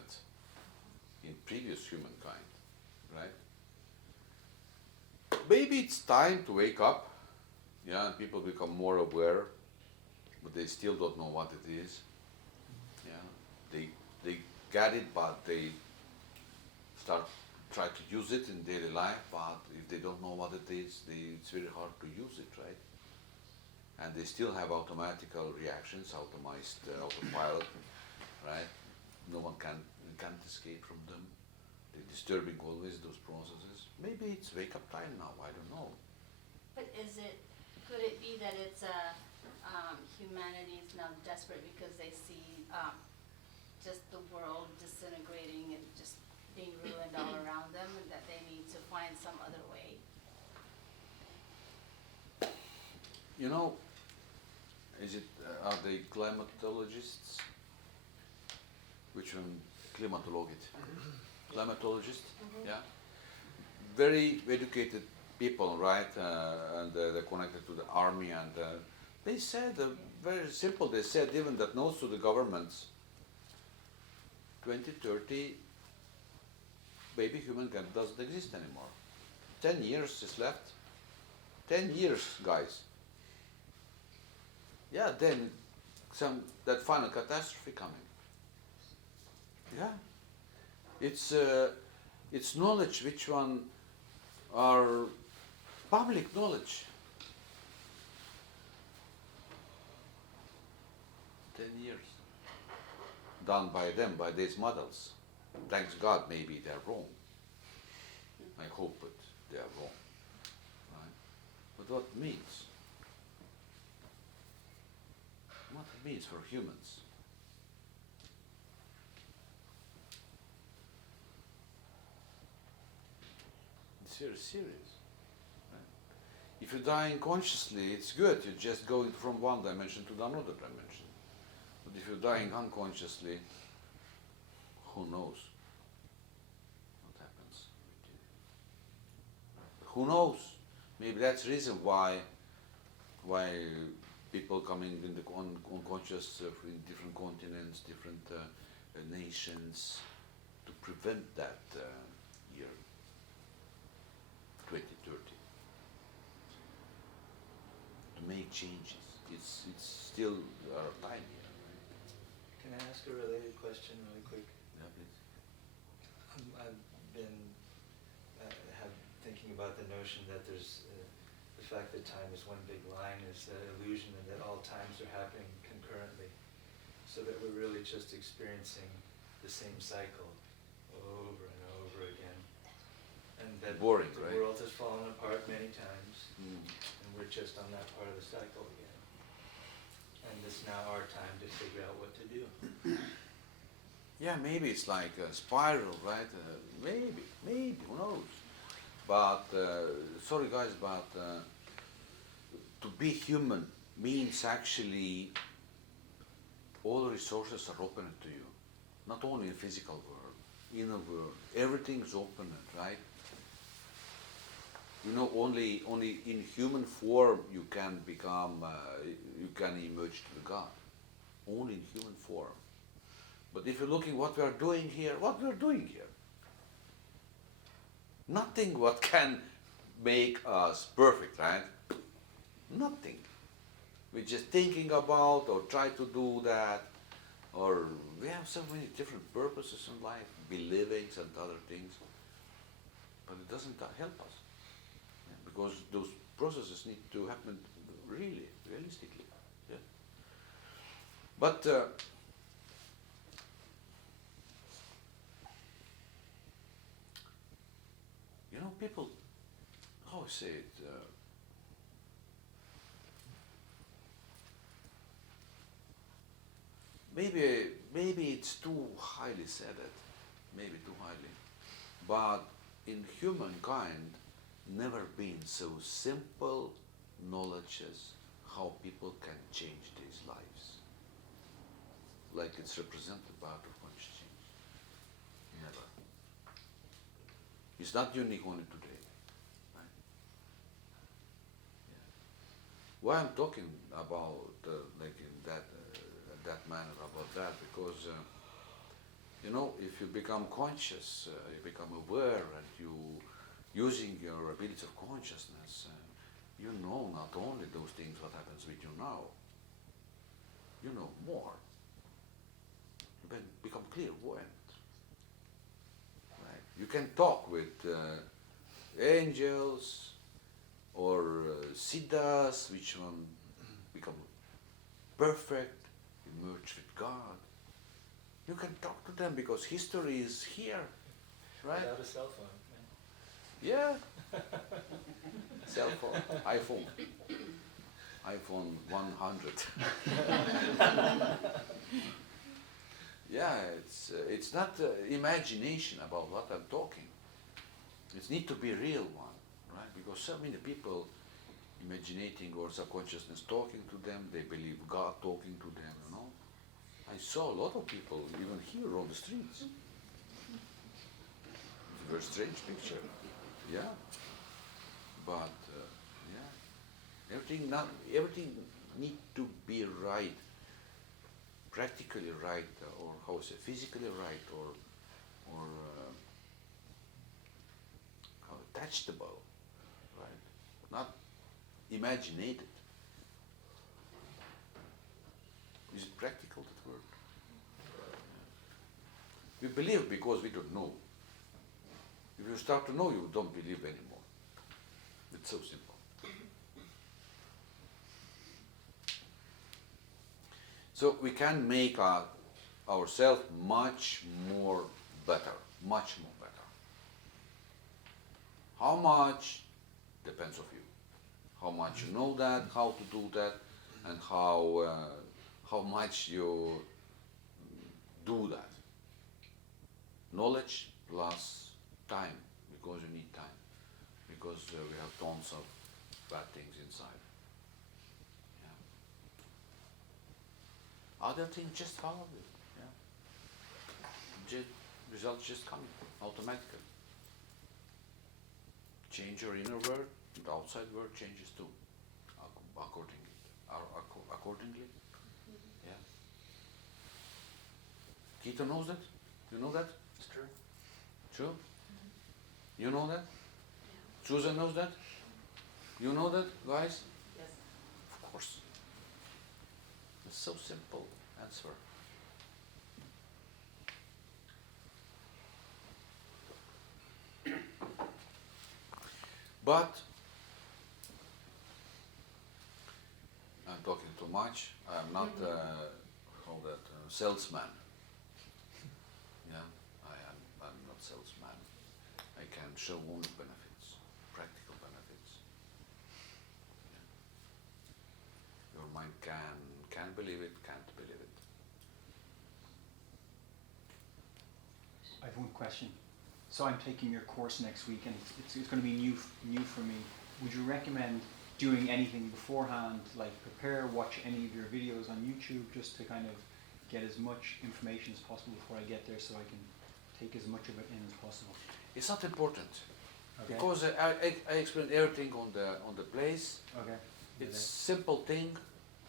in previous humankind, right? Maybe it's time to wake up. Yeah, and people become more aware, but they still don't know what it is. Yeah, they get it, but they try to use it in daily life. But if they don't know what it is, it's very hard to use it, right? And they still have automatical reactions, autopilot, right? No one can't escape from them. They're disturbing always those processes. Maybe it's wake up time now. I don't know. But could it be that it's humanity is now desperate because they see just the world disintegrating and just being ruined all around them, and that they need to find some other way? Are they climatologists? Which one? Climatologist. Climatologist, yeah. Very educated people, right? And they're connected to the army, and they said very simple. They said even that most of the governments, 2030, baby humankind doesn't exist anymore. 10 years is left. 10 years, guys. Yeah, then that final catastrophe coming. Yeah, it's knowledge which one are public knowledge. 10 years done by them, by these models. Thanks God, maybe they're wrong. I hope that they are wrong. Right? But what it means? What it means for humans? It's very serious. Right? If you're dying consciously, it's good. You're just going from one dimension to another dimension. But if you're dying unconsciously, who knows what happens with you? Who knows? Maybe that's the reason why people coming in the unconscious in different continents, different nations, to prevent that year 2030, to make changes. It's still our time here. Right? Can I ask a related question really quick? Yeah, please. I've been thinking about the notion that there's the fact that time is one big line is an illusion, and that all times are happening concurrently, so that we're really just experiencing the same cycle over and over again, and that Boring, the right? world has fallen apart many times, Mm. and we're just on that part of the cycle again, and it's now our time to figure out what to do. Yeah, maybe it's like a spiral, right? Maybe, who knows? But, sorry guys, but to be human means actually all resources are open to you. Not only in physical world, inner world, everything's open, right? Only in human form you can become, you can emerge to the God. Only in human form. But if you're looking what we are doing here, nothing what can make us perfect, right? Nothing. We're just thinking about or try to do that, or we have so many different purposes in life, believings and other things, but it doesn't help us. Because those processes need to happen really, realistically. Yeah. But people always say it. Maybe it's too highly said it, maybe too highly, but in humankind never been so simple knowledges how people can change these lives. Like it's represented by out of conscious change. Never. It's not unique only today. Right? Yeah. Why I'm talking about like in that manner about that, because you know, if you become conscious, you become aware, and you using your ability of consciousness, you know not only those things what happens with you now, you know more. You become clairvoyant. Right? You can talk with angels or siddhas, which one become perfect, merge with God. You can talk to them because history is here, right? Without a cell phone. Yeah. Cell phone, iPhone 100. Yeah, it's not imagination about what I'm talking. It needs to be real one, right? Because so many people imagining or subconsciousness talking to them, they believe God talking to them, you know. I saw a lot of people, even here on the streets. It's a very strange picture, yeah. But yeah, everything need to be right, practically right, or how to say, physically right, or how touchable, right? Not imaginated. Is it practical, that word? We believe because we don't know. If you start to know, you don't believe anymore. It's so simple. So we can make ourselves much more better, much more better. How much depends of you. How much you know that, how to do that, and how much you do that. Knowledge plus time, because you need time, because we have tons of bad things inside. Yeah. Other things just follow it. Yeah. Results just come automatically. Change your inner world, the outside world changes too, accordingly. Yeah. Keita knows that. You know that? It's true. True? You know that? Susan knows that? You know that, guys? Yes. Of course. It's so simple answer. But I'm talking too much. I'm not salesman. Yeah, I'm not salesman. I can show only benefits, practical benefits. Yeah. Your mind can believe it, can't believe it. I have one question. So I'm taking your course next week, and it's going to be new for me. Would you recommend doing anything beforehand, like prepare, watch any of your videos on YouTube, just to kind of get as much information as possible before I get there, so I can take as much of it in as possible? It's not important, Okay. because I explained everything on the place. Okay. It's simple thing,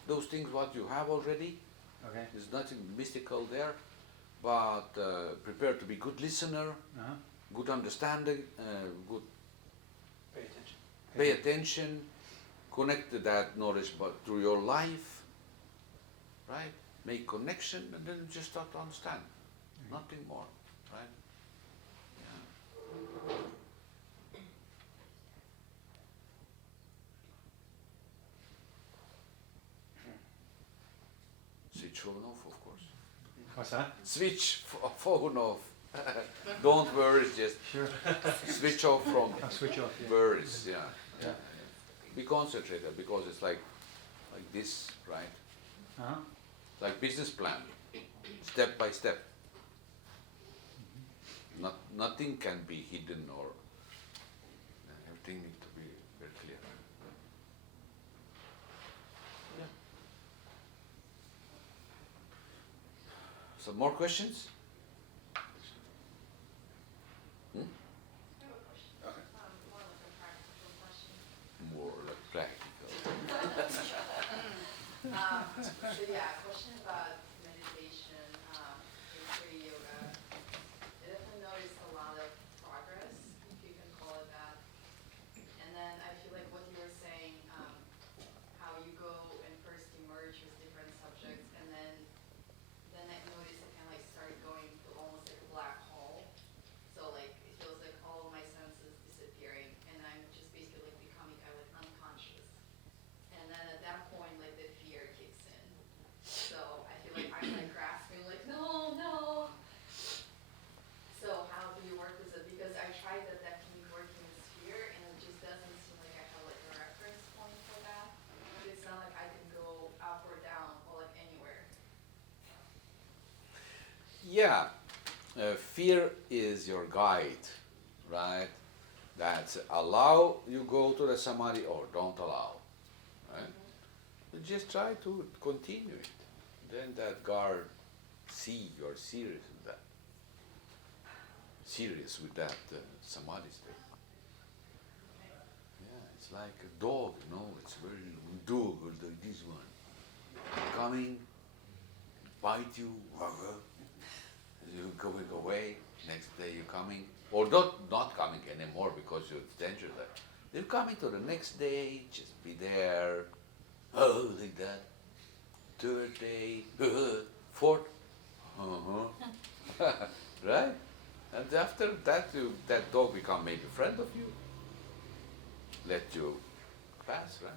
those things what you have already. Okay. There's nothing mystical there, but prepare to be good listener, Uh-huh. good understanding, good Pay attention. pay attention, connect that knowledge through your life, right? Make connection, and then you just start to understand. Nothing more, right? Yeah. Switch phone off, of course. What's that? Switch phone off. Don't worry, just Sure. switch off from I'll switch off. Yeah. worries, yeah. Yeah. Be concentrated, because it's like this, right? Uh-huh. Like business plan, step by step. Nothing can be hidden, or everything needs to be very clear. So more questions? Hmm? I have a question. Okay. More like a practical question. More like practical. So yeah, question about meditation in Kriya yoga. I definitely noticed a lot of progress, if you can call it that. And then I feel like what you were saying, how you go and first emerge with different subjects, and then I noticed it kind of like started going to almost like a black hole. So like it feels like all of my senses disappearing, and I'm just basically like becoming kind of like unconscious. And then at that point, like the fear kicks in. So I feel like I'm like grasping, like no, no. So how do you work with it? Because I tried that technique working with fear, and it just doesn't seem like I have like a reference point for that. It's not like I can go up or down or like anywhere. Yeah, fear is your guide, right? That's allow you go to the samadhi or don't allow, right? You just try to continue it. Then that guard see you're serious with that. Serious with that samadhi state. Yeah, it's like a dog, you know, it's very dog, like this one. Coming, bite you, you're going away, next day you're coming, or not coming anymore because you're dangerous. They're coming to the next day, just be there, like that. Third day, fourth, right? And after that, that dog become maybe a friend of you. Let you pass, right?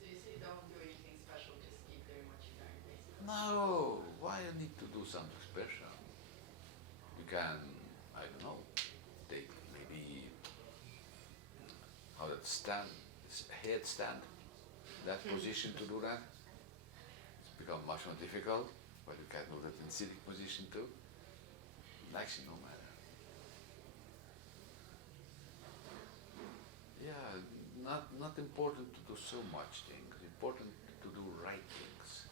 So you say don't do anything special, just keep doing what you're doing, basically. No, why you need to do something special? You can, I don't know, take maybe how that stand, headstand, that position to do that. It's become much more difficult, but you can do that in sitting position too. Actually, no matter. Yeah, not important to do so much things. Important to do right things.